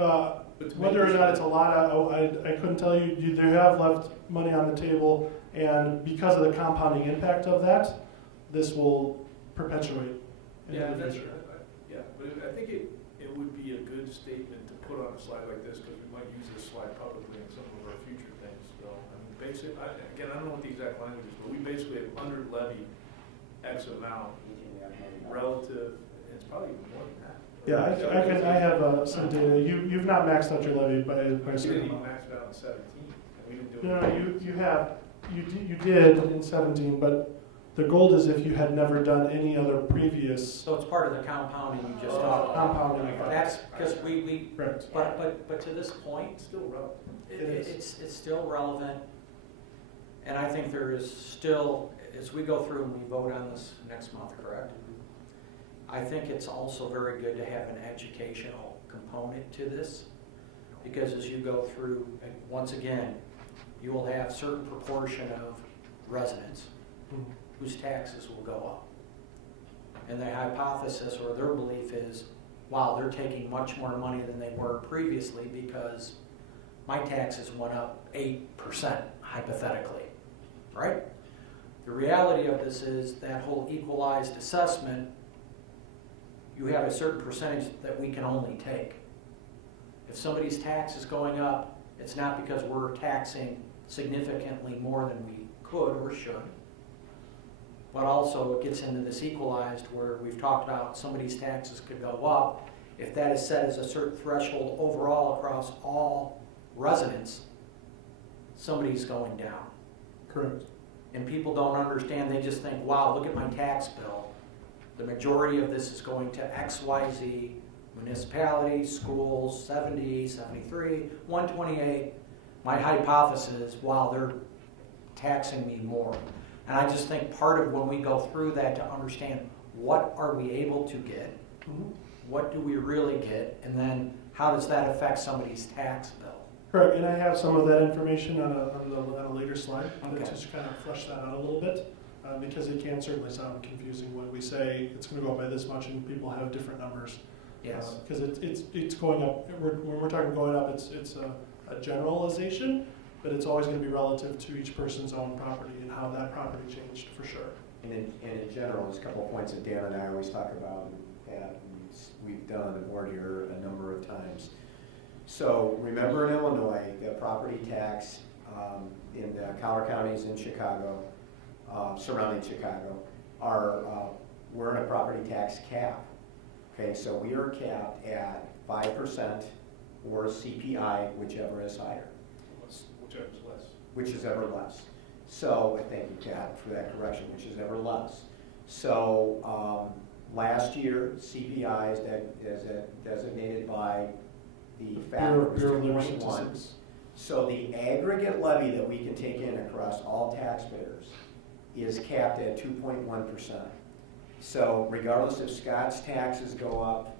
whether or not it's a lot, I couldn't tell you. They have left money on the table, and because of the compounding impact of that, this will perpetuate. Yeah, that's right. Yeah, but I think it would be a good statement to put on a slide like this because we might use this slide publicly in some of our future things. So, I mean, basically, again, I don't know what the exact language is, but we basically have under levied X amount relative. It's probably even more than that. Yeah, I have some data. You've not maxed out your levy by a certain amount. We didn't even max it out in 17. And we didn't do No, it. you did in 17, but the goal is if you had never done any other previous. So it's part of the compounding you just talked about. Compounding. That's because we right. But to this point, It's still relevant. it's still relevant, and I think there is still, as we go through and we vote on this next month, correct? I think it's also very good to have an educational component to this, because as you go through, and once again, you will have certain proportion of residents whose taxes will go up. And the hypothesis or their belief is, wow, they're taking much more money than they were previously because my taxes went up 8%, hypothetically, right? The reality of this is that whole equalized assessment, you have a certain percentage that we can only take. If somebody's tax is going up, it's not because we're taxing significantly more than we could or should, but also it gets into this equalized where we've talked about somebody's taxes could go up. If that is set as a certain threshold overall across all residents, somebody's going down. Correct. And people don't understand, they just think, wow, look at my tax bill. The majority of this is going to XYZ municipalities, schools, 70, 73, 128. My hypothesis is, wow, they're taxing me more. And I just think part of when we go through that to understand what are we able to get, what do we really get, and then how does that affect somebody's tax bill? Correct, and I have some of that information on a later slide to just kind of flesh that out a little bit, because it can certainly sound confusing when we say it's going to go up by this much and people have different numbers. Yes. Because it's going up. When we're talking going up, it's a generalization, but it's always going to be relative to each person's own property and how that property changed, for sure. And in general, there's a couple of points that Dan and I always talk about, and we've done on the board here a number of times. So remember in Illinois, the property tax in the Collier counties in Chicago, surrounding Chicago, we're in a property tax cap. Okay, so we are capped at 5% or CPI, whichever is higher. Whichever is less. Which is ever less. So, thank you, Kat, for that correction, which is ever less. So, last year, CPI is designated by the factor was Bureau leadership 2.1. to 6. So the aggregate levy that we can take in across all taxpayers is capped at 2.1%. So regardless if Scott's taxes go up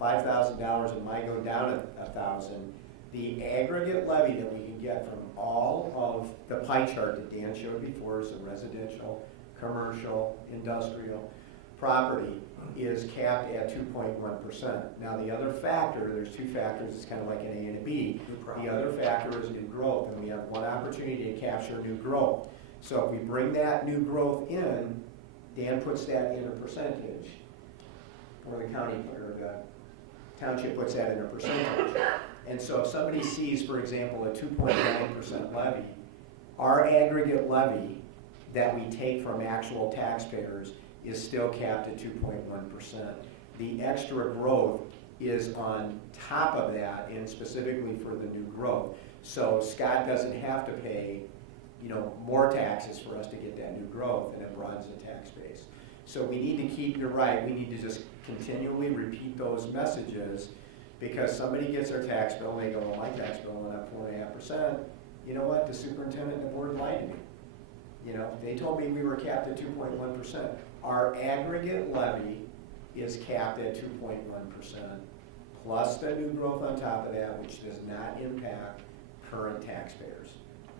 $5,000 and mine go down $1,000, the aggregate levy that we can get from all of the pie chart that Dan showed before, so residential, commercial, industrial property, is capped at 2.1%. Now the other factor, there's two factors, it's kind of like an A and a B. The other factor is new growth, and we have one opportunity to capture new growth. So if we bring that new growth in, Dan puts that in a percentage, or the county or the township puts that in a percentage. And so if somebody sees, for example, a 2.9% levy, our aggregate levy that we take from actual taxpayers is still capped at 2.1%. The extra growth is on top of that, and specifically for the new growth. So Scott doesn't have to pay, more taxes for us to get that new growth, and it broadens the tax base. So we need to keep, you're right, we need to just continually repeat those messages, because somebody gets their tax bill and they go, well, my tax bill went up 4.5%. You know what? The superintendent and the board lied to me. They told me we were capped at 2.1%. Our aggregate levy is capped at 2.1%, plus the new growth on top of that, which does not impact current taxpayers.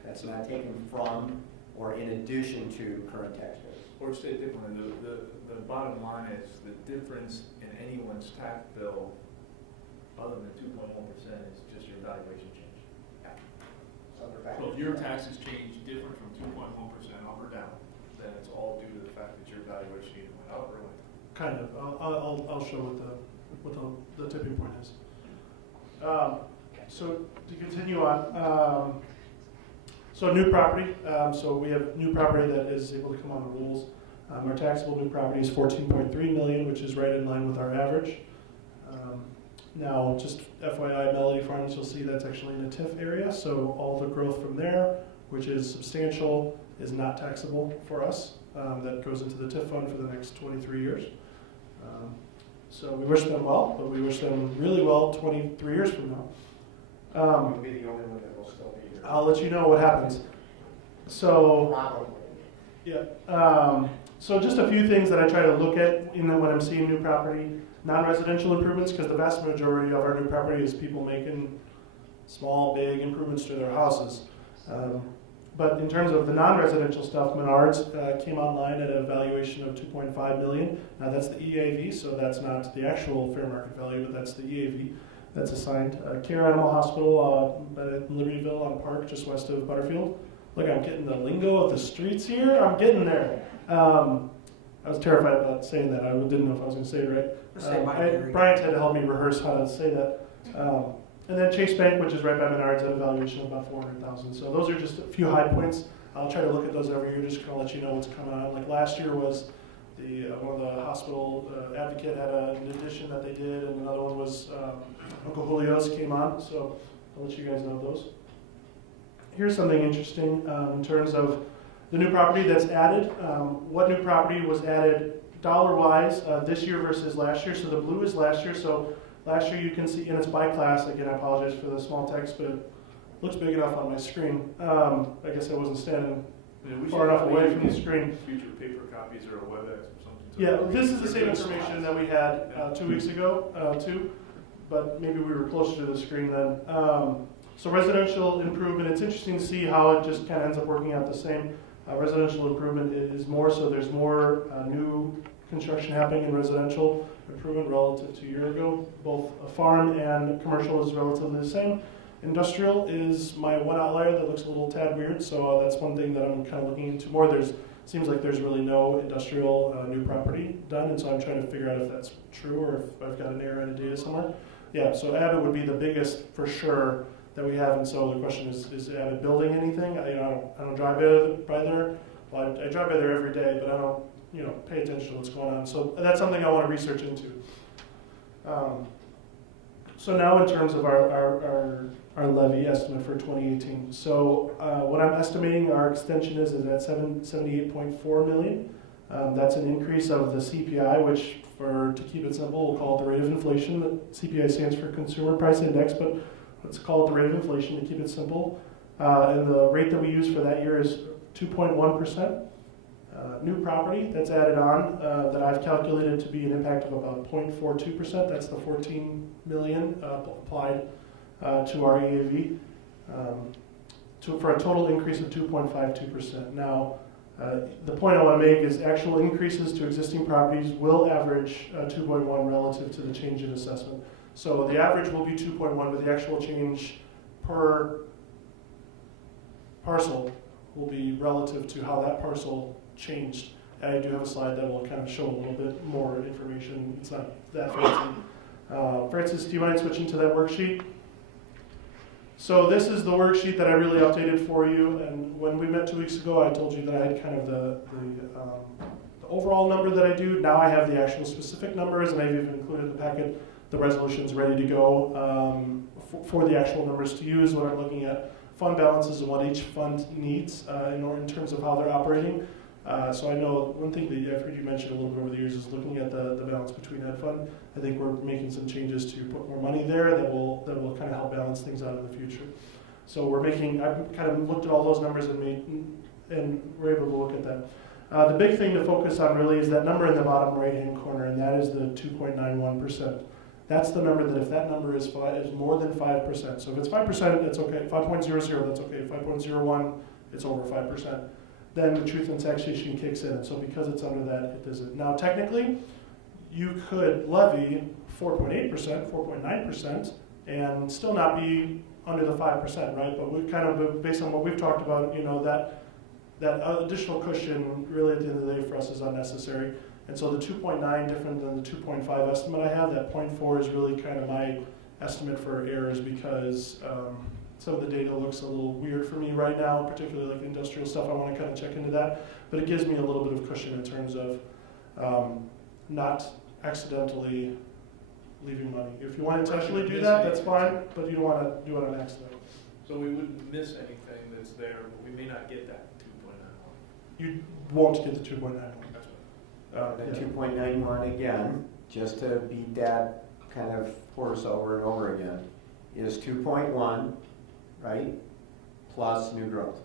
That's not taken from or in addition to current taxpayers. Or state differently, the bottom line is the difference in anyone's tax bill other than 2.1% is just your valuation change. Yeah. So if your taxes change different from 2.1% up or down, then it's all due to the fact that your valuation either went up or went down. Kind of. I'll show what the tipping point is. So to continue on, so new property. So we have new property that is able to come on the rules. Our taxable new property is $14.3 million, which is right in line with our average. Now, just FYI, Melody Farms, you'll see that's actually in a TIF area, so all the growth from there, which is substantial, is not taxable for us. That goes into the TIF fund for the next 23 years. So we wish them well, but we wish them really well 23 years from now. You'll be the only one that will still be here. I'll let you know what happens. So, Probably. yeah. So just a few things that I try to look at when I'm seeing new property. Non-residential improvements, because the vast majority of our new property is people making small, big improvements to their houses. But in terms of the non-residential stuff, Menards came online at a valuation of $2.5 million. Now that's the EAV, so that's not the actual fair market value, but that's the EAV that's assigned. Care Animal Hospital at Libertyville on Park, just west of Butterfield. Look, I'm getting the lingo of the streets here. I'm getting there. I was terrified about saying that. I didn't know if I was going to say it right. Bryant had to help me rehearse how to say that. And then Chase Bank, which is right by Menards, at a valuation of about $400,000. So those are just a few high points. I'll try to look at those every year, just kind of let you know what's coming on. Like last year was one of the hospital advocate had an addition that they did, and another one was Uncle Julio's came on. So I'll let you guys know those. Here's something interesting in terms of the new property that's added. What new property was added dollar-wise this year versus last year? So the blue is last year. So last year you can see, and it's by class. Again, I apologize for the small text, but it looks big enough on my screen. I guess I wasn't standing far enough away from the screen. Future paper copies or a WebEx or something. Yeah, this is the same information that we had 2 weeks ago, too, but maybe we were closer to the screen then. So residential improvement, it's interesting to see how it just kind of ends up working out the same. Residential improvement is more, so there's more new construction happening in residential improvement relative to a year ago. Both a farm and commercial is relatively the same. Industrial is my one outlier that looks a little tad weird, so that's one thing that I'm kind of looking into more. Seems like there's really no industrial new property done, and so I'm trying to figure out if that's true or if I've got an error in the data somewhere. Yeah, so Abbott would be the biggest for sure that we have, and so the question is Abbott building anything? I don't drive by there. Well, I drive by there every day, but I don't pay attention to what's going on. So that's something I want to research into. So now in terms of our levy estimate for 2018. So what I'm estimating our extension is at $78.4 million. That's an increase of the CPI, which, to keep it simple, we'll call it the rate of inflation. The CPI stands for Consumer Price Index, but let's call it the rate of inflation to keep it simple. And the rate that we use for that year is 2.1%. New property that's added on that I've calculated to be an impact of about 0.42%. That's the 14 million applied to our EAV for a total increase of 2.52%. Now, the point I want to make is actual increases to existing properties will average 2.1 relative to the change in assessment. So the average will be 2.1, but the actual change per parcel will be relative to how that parcel changed. And I do have a slide that will kind of show a little bit more information. It's not that fancy. Francis, do you mind switching to that worksheet? So this is the worksheet that I really updated for you. And when we met 2 weeks ago, I told you that I had kind of the overall number that I do. Now I have the actual specific numbers, and I've even included in the packet the resolutions ready to go for the actual numbers to use when I'm looking at fund balances and what each fund needs in terms of how they're operating. So I know one thing that I've heard you mention a little bit over the years is looking at the balance between ed fund. I think we're making some changes to put more money there that will kind of help balance things out in the future. So I've kind of looked at all those numbers and we're able to look at that. The big thing to focus on really is that number in the bottom right-hand corner, and that is the 2.91%. That's the number that if that number is more than 5%. So if it's 5%, that's okay. 5.00, that's okay. 5.01, it's over 5%. Then the truth in taxation kicks in. So because it's under that, it doesn't. Now technically, you could levy 4.8%, 4.9%, and still not be under the 5%, right? But we've kind of, based on what we've talked about, that additional cushion really at the end of the day for us is unnecessary. And so the 2.9 different than the 2.5 estimate I have, that 0.4 is really kind of my estimate for errors because some of the data looks a little weird for me right now, particularly like the industrial stuff. I want to kind of check into that. But it gives me a little bit of cushion in terms of not accidentally leaving money. If you want to intentionally do that, that's fine, but you don't want to do it on accident. So we wouldn't miss anything that's there, but we may not get that 2.91. You won't get the 2.91. The 2.91 again, just to beat that kind of horse over and over again, is 2.1, right, plus new growth.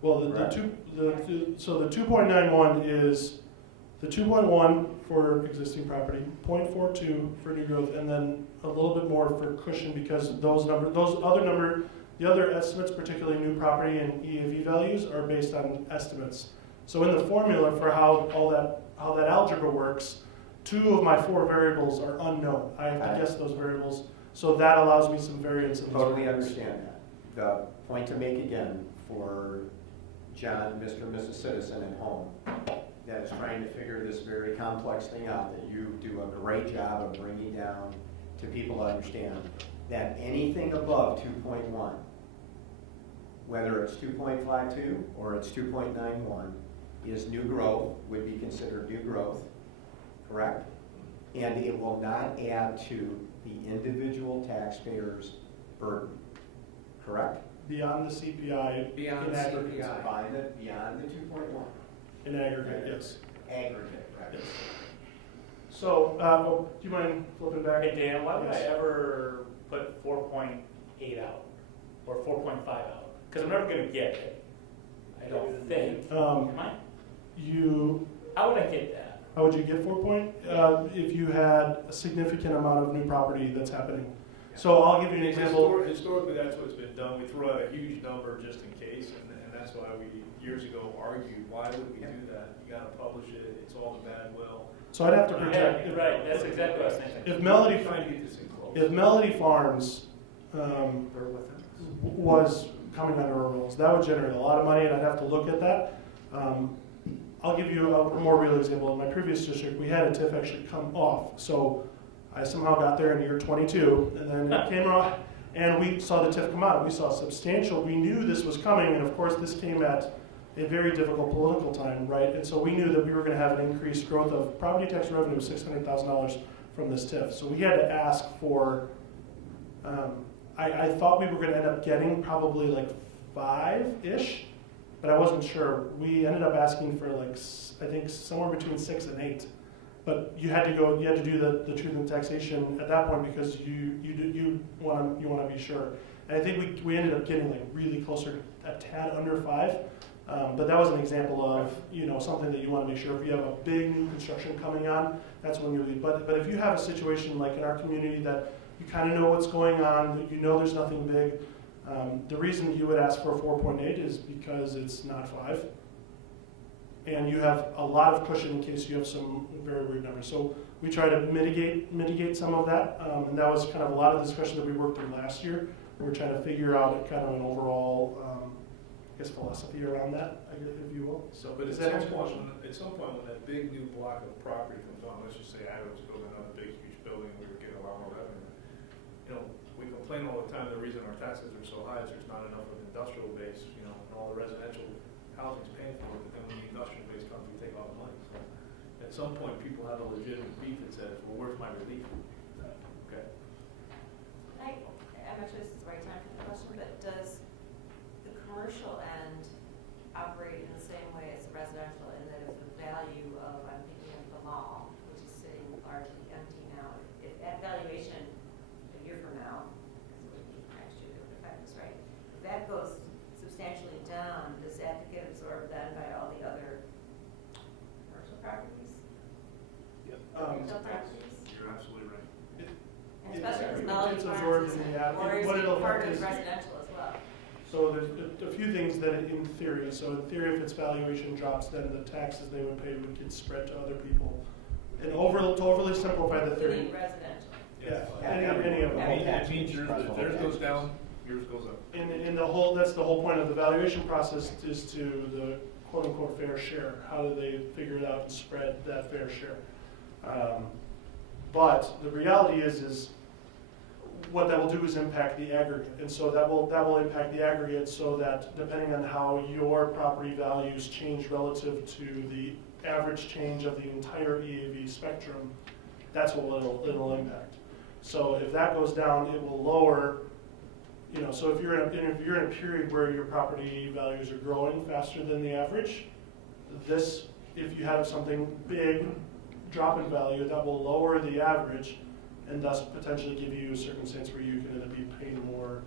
Well, so the 2.91 is the 2.1 for existing property, 0.42 for new growth, and then a little bit more for cushion because the other estimates, particularly new property and EAV values, are based on estimates. So in the formula for how that algebra works, 2 of my 4 variables are unknown. I have to guess those variables, so that allows me some variance in these Totally variables. understand that. The point to make again for John, Mr. and Mrs. Citizen at home, that is trying to figure this very complex thing out, that you do a great job of bringing down to people to understand that anything above 2.1, whether it's 2.52 or it's 2.91, is new growth, would be considered new growth, correct? And it will not add to the individual taxpayer's burden, correct? Beyond the CPI, Beyond in the aggregate. CPI. Beyond the 2.1. In aggregate, yes. Aggregate, right? Yes. So, do you mind flipping back? Hey Dan, why would Yes. I ever put 4.8 out or 4.5 out? Because I'm never going to get it. I don't think. Am I? How would I get that? How would you get 4 point? If you had a significant amount of new property that's happening. So I'll give you an example. Historically, that's what's been done. We throw out a huge number just in case, and that's why we years ago argued, why would we do that? You got to publish it. It's all the bad will. So I'd have to project. Yeah, right, that's exactly what I was thinking. If Melody Farms was coming under our rules, that would generate a lot of money, and I'd have to look at that. I'll give you a more real example. In my previous district, we had a TIF actually come off. So I somehow got there in year 22, and then it came off, and we saw the TIF come out. We saw substantial. We knew this was coming, and of course, this came at a very difficult political time, right? And so we knew that we were going to have an increased growth of property tax revenue of $600,000 from this TIF. So we had to ask for. I thought we were going to end up getting probably like 5-ish. but I wasn't sure. We ended up asking for like, I think somewhere between 6 and 8. But you had to do the truth in taxation at that point because you want to be sure. And I think we ended up getting like really closer, a tad under 5. But that was an example of, something that you want to make sure. If you have a big new construction coming on, that's when you leave. But if you have a situation like in our community that you kind of know what's going on, that there's nothing big, the reason that you would ask for a 4.8 is because it's not 5. And you have a lot of cushion in case you have some very weird numbers. So we try to mitigate some of that. And that was kind of a lot of the discussion that we worked through last year. We were trying to figure out kind of an overall philosophy around that, if you will. So, but at some point when that big new block of property comes on, let's just say I was building another big, huge building, we were getting a lot more revenue. We complain all the time, the reason our taxes are so high is there's not enough of an industrial base, and all the residential housing's paying for it, but then when the industrial base comes, we take all the money. So at some point, people have a legitimate beef that says, well, where's my relief? Okay. I'm not sure this is the right time for the question, but does the commercial end operate in the same way as the residential in that if the value of, I'm thinking of the mall, which is sitting largely empty now, if that valuation a year from now, because it would be next year that would affect us, right? If that goes substantially down, does that get absorbed then by all the other commercial properties? Yep. Retail properties? You're absolutely right. And especially because Melody it's Farms absorbed is, in the or is what it it'll part affect of is- residential as well? So there's a few things that in theory. So in theory, if its valuation drops, then the taxes they would pay would get spread to other people. And to overly simplify the theory. Including residential. Yeah, Yeah, any of them. It means yours goes down, yours goes up. And that's the whole point of the valuation process is to the quote unquote fair share. How do they figure it out and spread that fair share? But the reality is what that will do is impact the aggregate. And so that will impact the aggregate so that depending on how your property values change relative to the average change of the entire EAV spectrum, that's what it'll impact. So if that goes down, it will lower, so if you're in a period where your property values are growing faster than the average, if you have something big drop in value, that will lower the average and thus potentially give you a circumstance where you can end up being paying more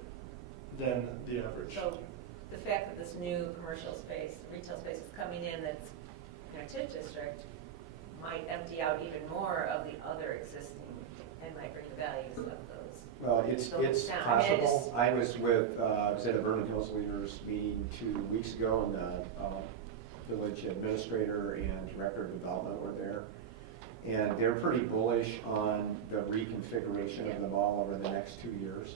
than the average. So the fact that this new commercial space, retail space is coming in that's in our TIF district might empty out even more of the other existing and might bring the values of those. Well, it's down. possible. I was at a Vernon Hills Leaders meeting 2 weeks ago, and the village administrator and director of development were there. And they're pretty bullish on the reconfiguration of the mall over the next 2 years.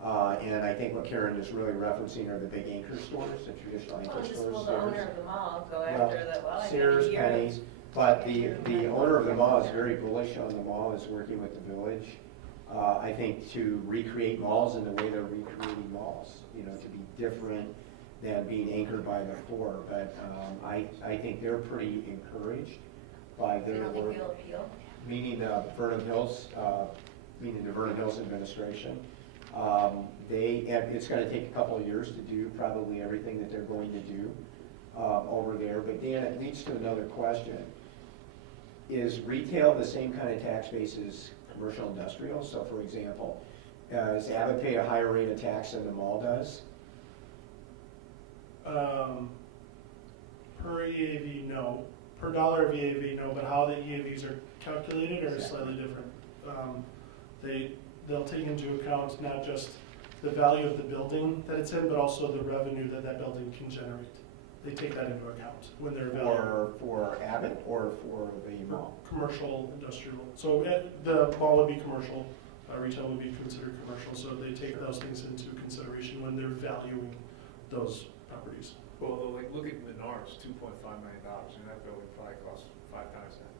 And I think what Karen is really referencing are the big anchor stores, the traditional anchor Well, just stores. will the owner of the mall go after the, Sears, Penny's. But the owner of the mall is very bullish on the mall, is working with the village. I think to recreate malls in the way they're recreating malls, to be different than being anchored by the core. But I think they're pretty encouraged by their work. Meaning Vernon Hills, meaning the Vernon Hills administration. It's going to take a couple of years to do probably everything that they're going to do over there. But Dan, it leads to another question. Is retail the same kind of tax base as commercial industrial? So for example, does Abbott pay a higher rate of tax than the mall does? Per EAV, no. Per dollar of EAV, no, but how the EAVs are calculated are slightly different. They'll take into account not just the value of the building that it's in, but also the revenue that building can generate. They take that into account when they're valuing. For Abbott or for the mall? Commercial, industrial. So the mall would be commercial, retail would be considered commercial, so they take those things into consideration when they're valuing those properties. Well, look at Menards, $2.5 million, and that building probably costs 5 times that.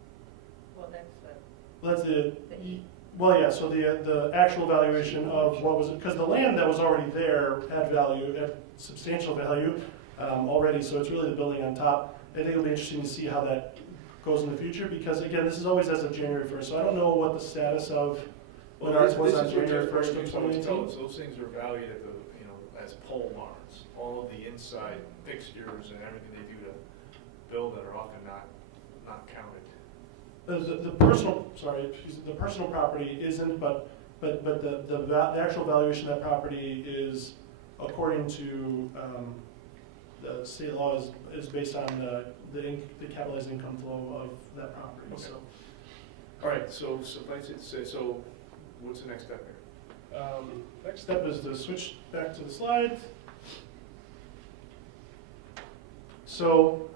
Well, that's what. Well, yeah, so the actual valuation of what was, because the land that was already there had value, had substantial value already, so it's really the building on top. I think it'll be interesting to see how that goes in the future, because again, this is always as of January 1st, so I don't know what the status of Menards was on January 1st of 2018. Those things are valued at the as pole barns. All of the inside fixtures and everything they do to build that are often not counted. The personal property isn't, but the actual valuation of that property is, according to the state law, is based on the capitalized income flow of that property. Okay. So, All right, so suffice it to say, so what's the next step here? next step is to switch back to the slide. So,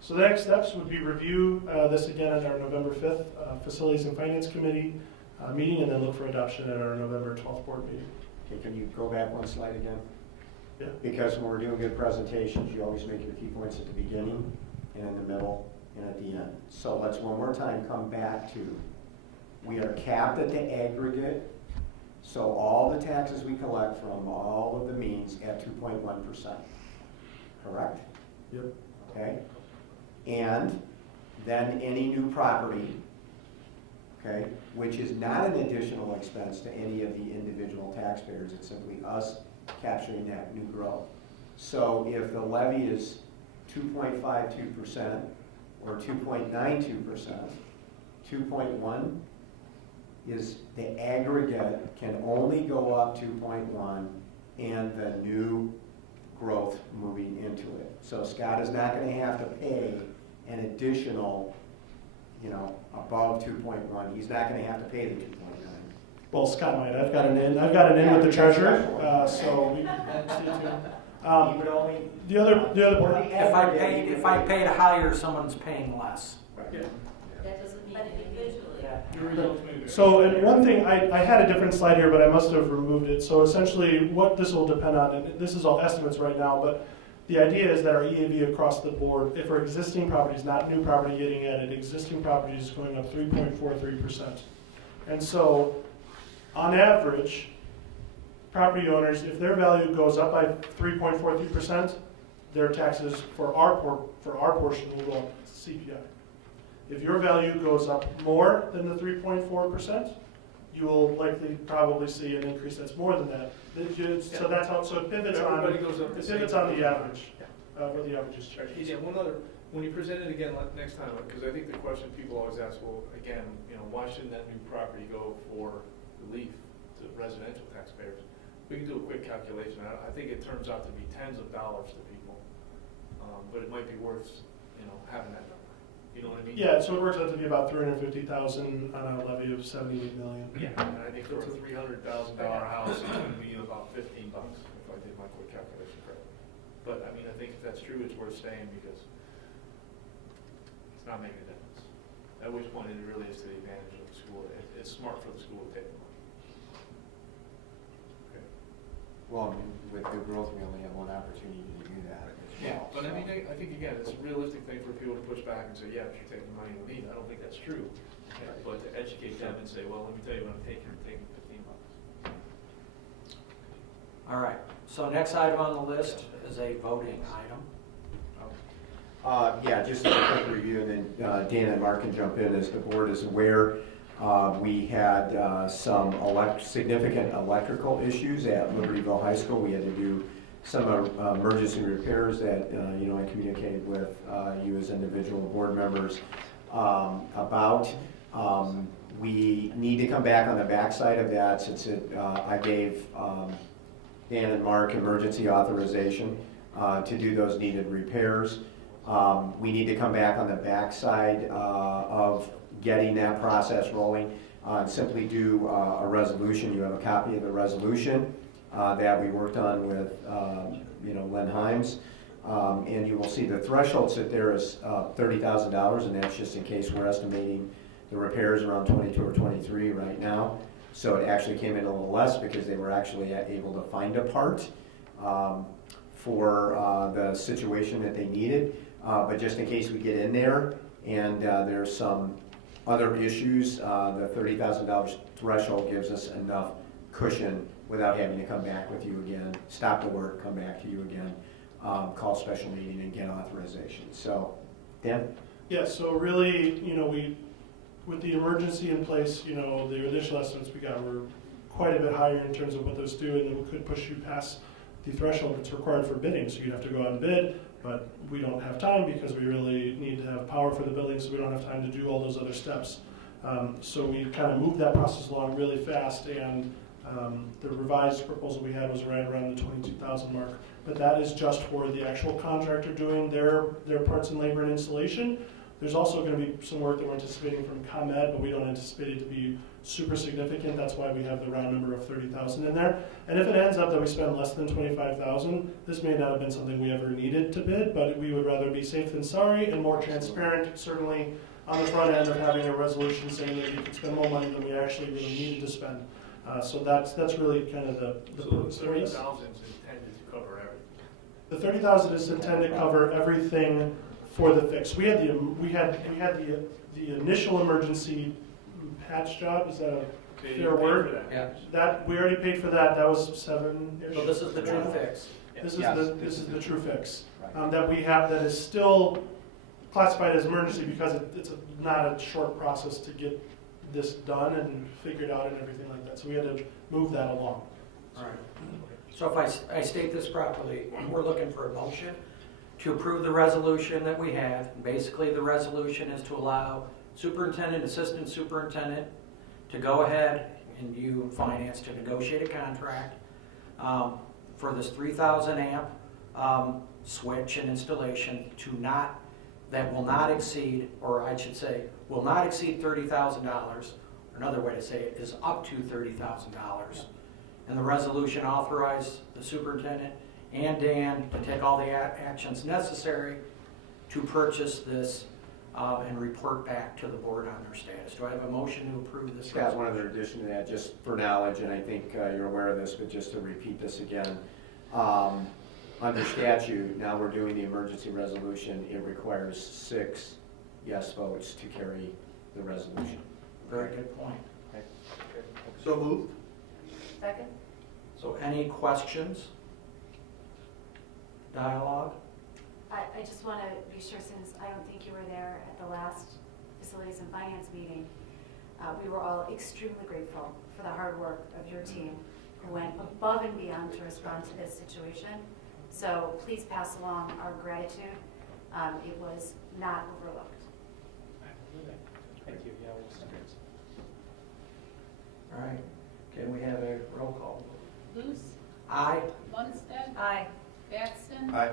so the next steps would be review this again at our November 5th Facilities and Finance Committee meeting, and then look for adoption at our November 12th board meeting. Okay, can you go back one slide again? Yeah. Because when we're doing good presentations, you always make your key points at the beginning and in the middle and at the end. So let's one more time come back to, we are capped at the aggregate, so all the taxes we collect from all of the means at 2.1%, correct? Yep. Okay? And then any new property, okay, which is not an additional expense to any of the individual taxpayers, it's simply us capturing that new growth. So if the levy is 2.52% or 2.92%, 2.1 is the aggregate can only go up 2.1 and the new growth moving into it. So Scott is not going to have to pay an additional, above 2.1. He's not going to have to pay the 2.9. Well, Scott might. I've got an in with the treasurer, so we stay tuned. The other If I paid higher, someone's paying less. Yeah. That doesn't mean individually. So, and one thing, I had a different slide here, but I must have removed it. So essentially, what this will depend on, and this is all estimates right now, but the idea is that our EAV across the board, if our existing properties, not new property getting added, existing properties is going up 3.43%. And so, on average, property owners, if their value goes up by 3.43%, their taxes for our portion will go up CPI. If your value goes up more than the 3.4%, you will likely probably see an increase that's more than that. So that's how. So it pivots on. Everybody goes up the same. Pivots on the average, where the average is charged. Yeah, one other, when you present it again next time, because I think the question people always ask, well, again, why shouldn't that new property go for relief to residential taxpayers? We can do a quick calculation. I think it turns out to be tens of dollars to people, but it might be worth, having that number. You know what I mean? Yeah, so it works out to be about $350,000 on a levy of $78 million. Yeah, and I think for a $300,000 house, it's going to be about $15 if I did my quick calculation correctly. But I mean, I think if that's true, it's worth staying because it's not making a difference. At which point it really is to the advantage of the school. It's smart for the school to take the money. Okay. Well, with the growth, we only have one opportunity to do that. Yeah, but I mean, I think again, it's a realistic thing for people to push back and say, yeah, but you're taking money with me. I don't think that's true. Yeah, but to educate them and say, well, let me tell you what I'm taking. I'm taking $15. All right, so next item on the list is a voting item. Yeah, just a quick review, and then Dan and Mark can jump in. As the board is aware, we had some significant electrical issues at Libertyville High School. We had to do some emergency repairs that I communicated with you as individual board members about. We need to come back on the backside of that since I gave Dan and Mark emergency authorization to do those needed repairs. We need to come back on the backside of getting that process rolling and simply do a resolution. You have a copy of the resolution that we worked on with Len Himes. And you will see the threshold sit there is $30,000, and that's just in case we're estimating the repairs around 22 or 23 right now. So it actually came in a little less because they were actually able to find a part for the situation that they needed. But just in case we get in there and there's some other issues, the $30,000 threshold gives us enough cushion without having to come back with you again, stop the work, come back to you again, call a special meeting and get authorization. So, Dan? Yeah, so really, with the emergency in place, the initial estimates we got were quite a bit higher in terms of what those do, and it could push you past the threshold that's required for bidding. So you'd have to go out and bid, but we don't have time because we really need to have power for the building, so we don't have time to do all those other steps. So we kind of moved that process along really fast, and the revised proposal we had was right around the 22,000 mark. But that is just for the actual contractor doing their parts and labor and installation. There's also going to be some work that we're anticipating from ComEd, but we don't anticipate it to be super significant. That's why we have the round number of 30,000 in there. And if it ends up that we spend less than 25,000, this may not have been something we ever needed to bid, but we would rather be safe than sorry and more transparent, certainly on the front end of having a resolution saying that we could spend more money than we actually really needed to spend. So that's really kind of the purpose for this. 30,000 is intended to cover everything. The 30,000 is intended to cover everything for the fix. We had the initial emergency patch job. Is that a fair word? Yeah. That we already paid for that. That was $7-ish. So this is the true fix. This is the true fix that we have. That is still classified as emergency because it's not a short process to get this done and figured out and everything like that. So we had to move that along. All right. So if I state this properly, we're looking for a motion to approve the resolution that we have. Basically, the resolution is to allow superintendent, assistant superintendent to go ahead and you finance to negotiate a contract for this 3,000 amp switch and installation that will not exceed, or I should say, will not exceed $30,000. Another way to say it is up to $30,000. And the resolution authorized the superintendent and Dan to take all the actions necessary to purchase this and report back to the board on their status. Do I have a motion to approve this? Scott, one other addition to that, just for knowledge, and I think you're aware of this, but just to repeat this again. Under statute, now we're doing the emergency resolution, it requires 6 yes votes to carry the resolution. Very good point. Okay. So moved. Second? So any questions? Dialogue? I just want to be sure, since I don't think you were there at the last Facilities and Finance meeting, we were all extremely grateful for the hard work of your team who went above and beyond to respond to this situation. So please pass along our gratitude. It was not overlooked. Thank you. Yeah, we'll send it. All right. Can we have a roll call? Luce. Aye. Lundstedt. Aye. Batson. Aye.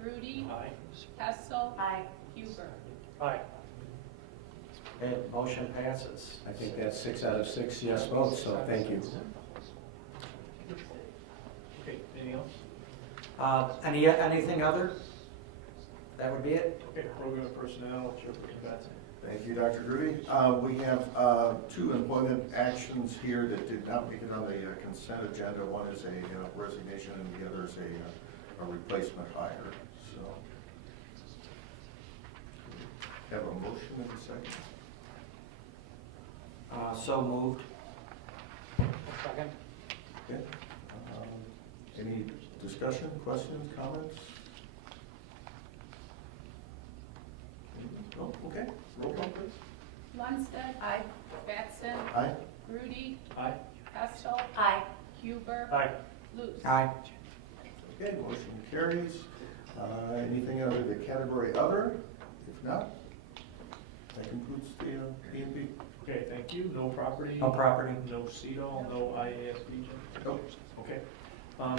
Grudy. Aye. Hessel. Aye. Huber. Aye. Okay, motion passes. I think that's 6 out of 6 yes votes, so thank you. Okay, anything else? Anything other? That would be it? Okay, program personnel, Chairperson Batson. Thank you, Dr. Grudy. We have 2 employment actions here that did not make it on the consent agenda. One is a resignation and the other is a replacement hire. So, have a motion in a second. So moved. Second. Okay. Any discussion, questions, comments? No? Okay. Roll call, please. Lundstedt. Aye. Batson. Aye. Grudy. Aye. Hessel. Aye. Huber. Aye. Luce. Aye. Okay, motion carries. Anything under the category other? If not, that concludes the E&B. Okay, thank you. No property? No property. No CEDOL, no IAS region? Nope. Okay.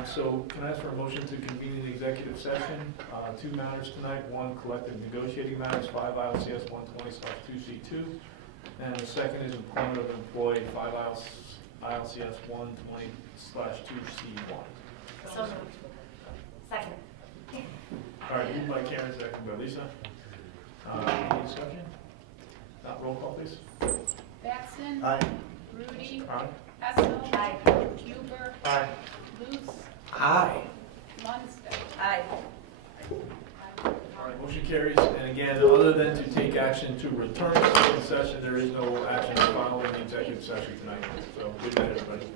So can I ask for a motion to convene an executive session? 2 matters tonight. 1, collective negotiating matters, 5 ILCS 120/2C2. And the second is employment of employee, 5 ILCS 120/2C1. So moved. Second. All right, moved by Karen, second by Lisa. Any discussion? Not roll call, please. Batson. Aye. Grudy. Aye. Hessel. Aye. Huber. Aye. Luce. Aye. Lundstedt. Aye. All right, motion carries. And again, other than to take action to return to open session, there is no action following the executive session tonight. So good night, everybody.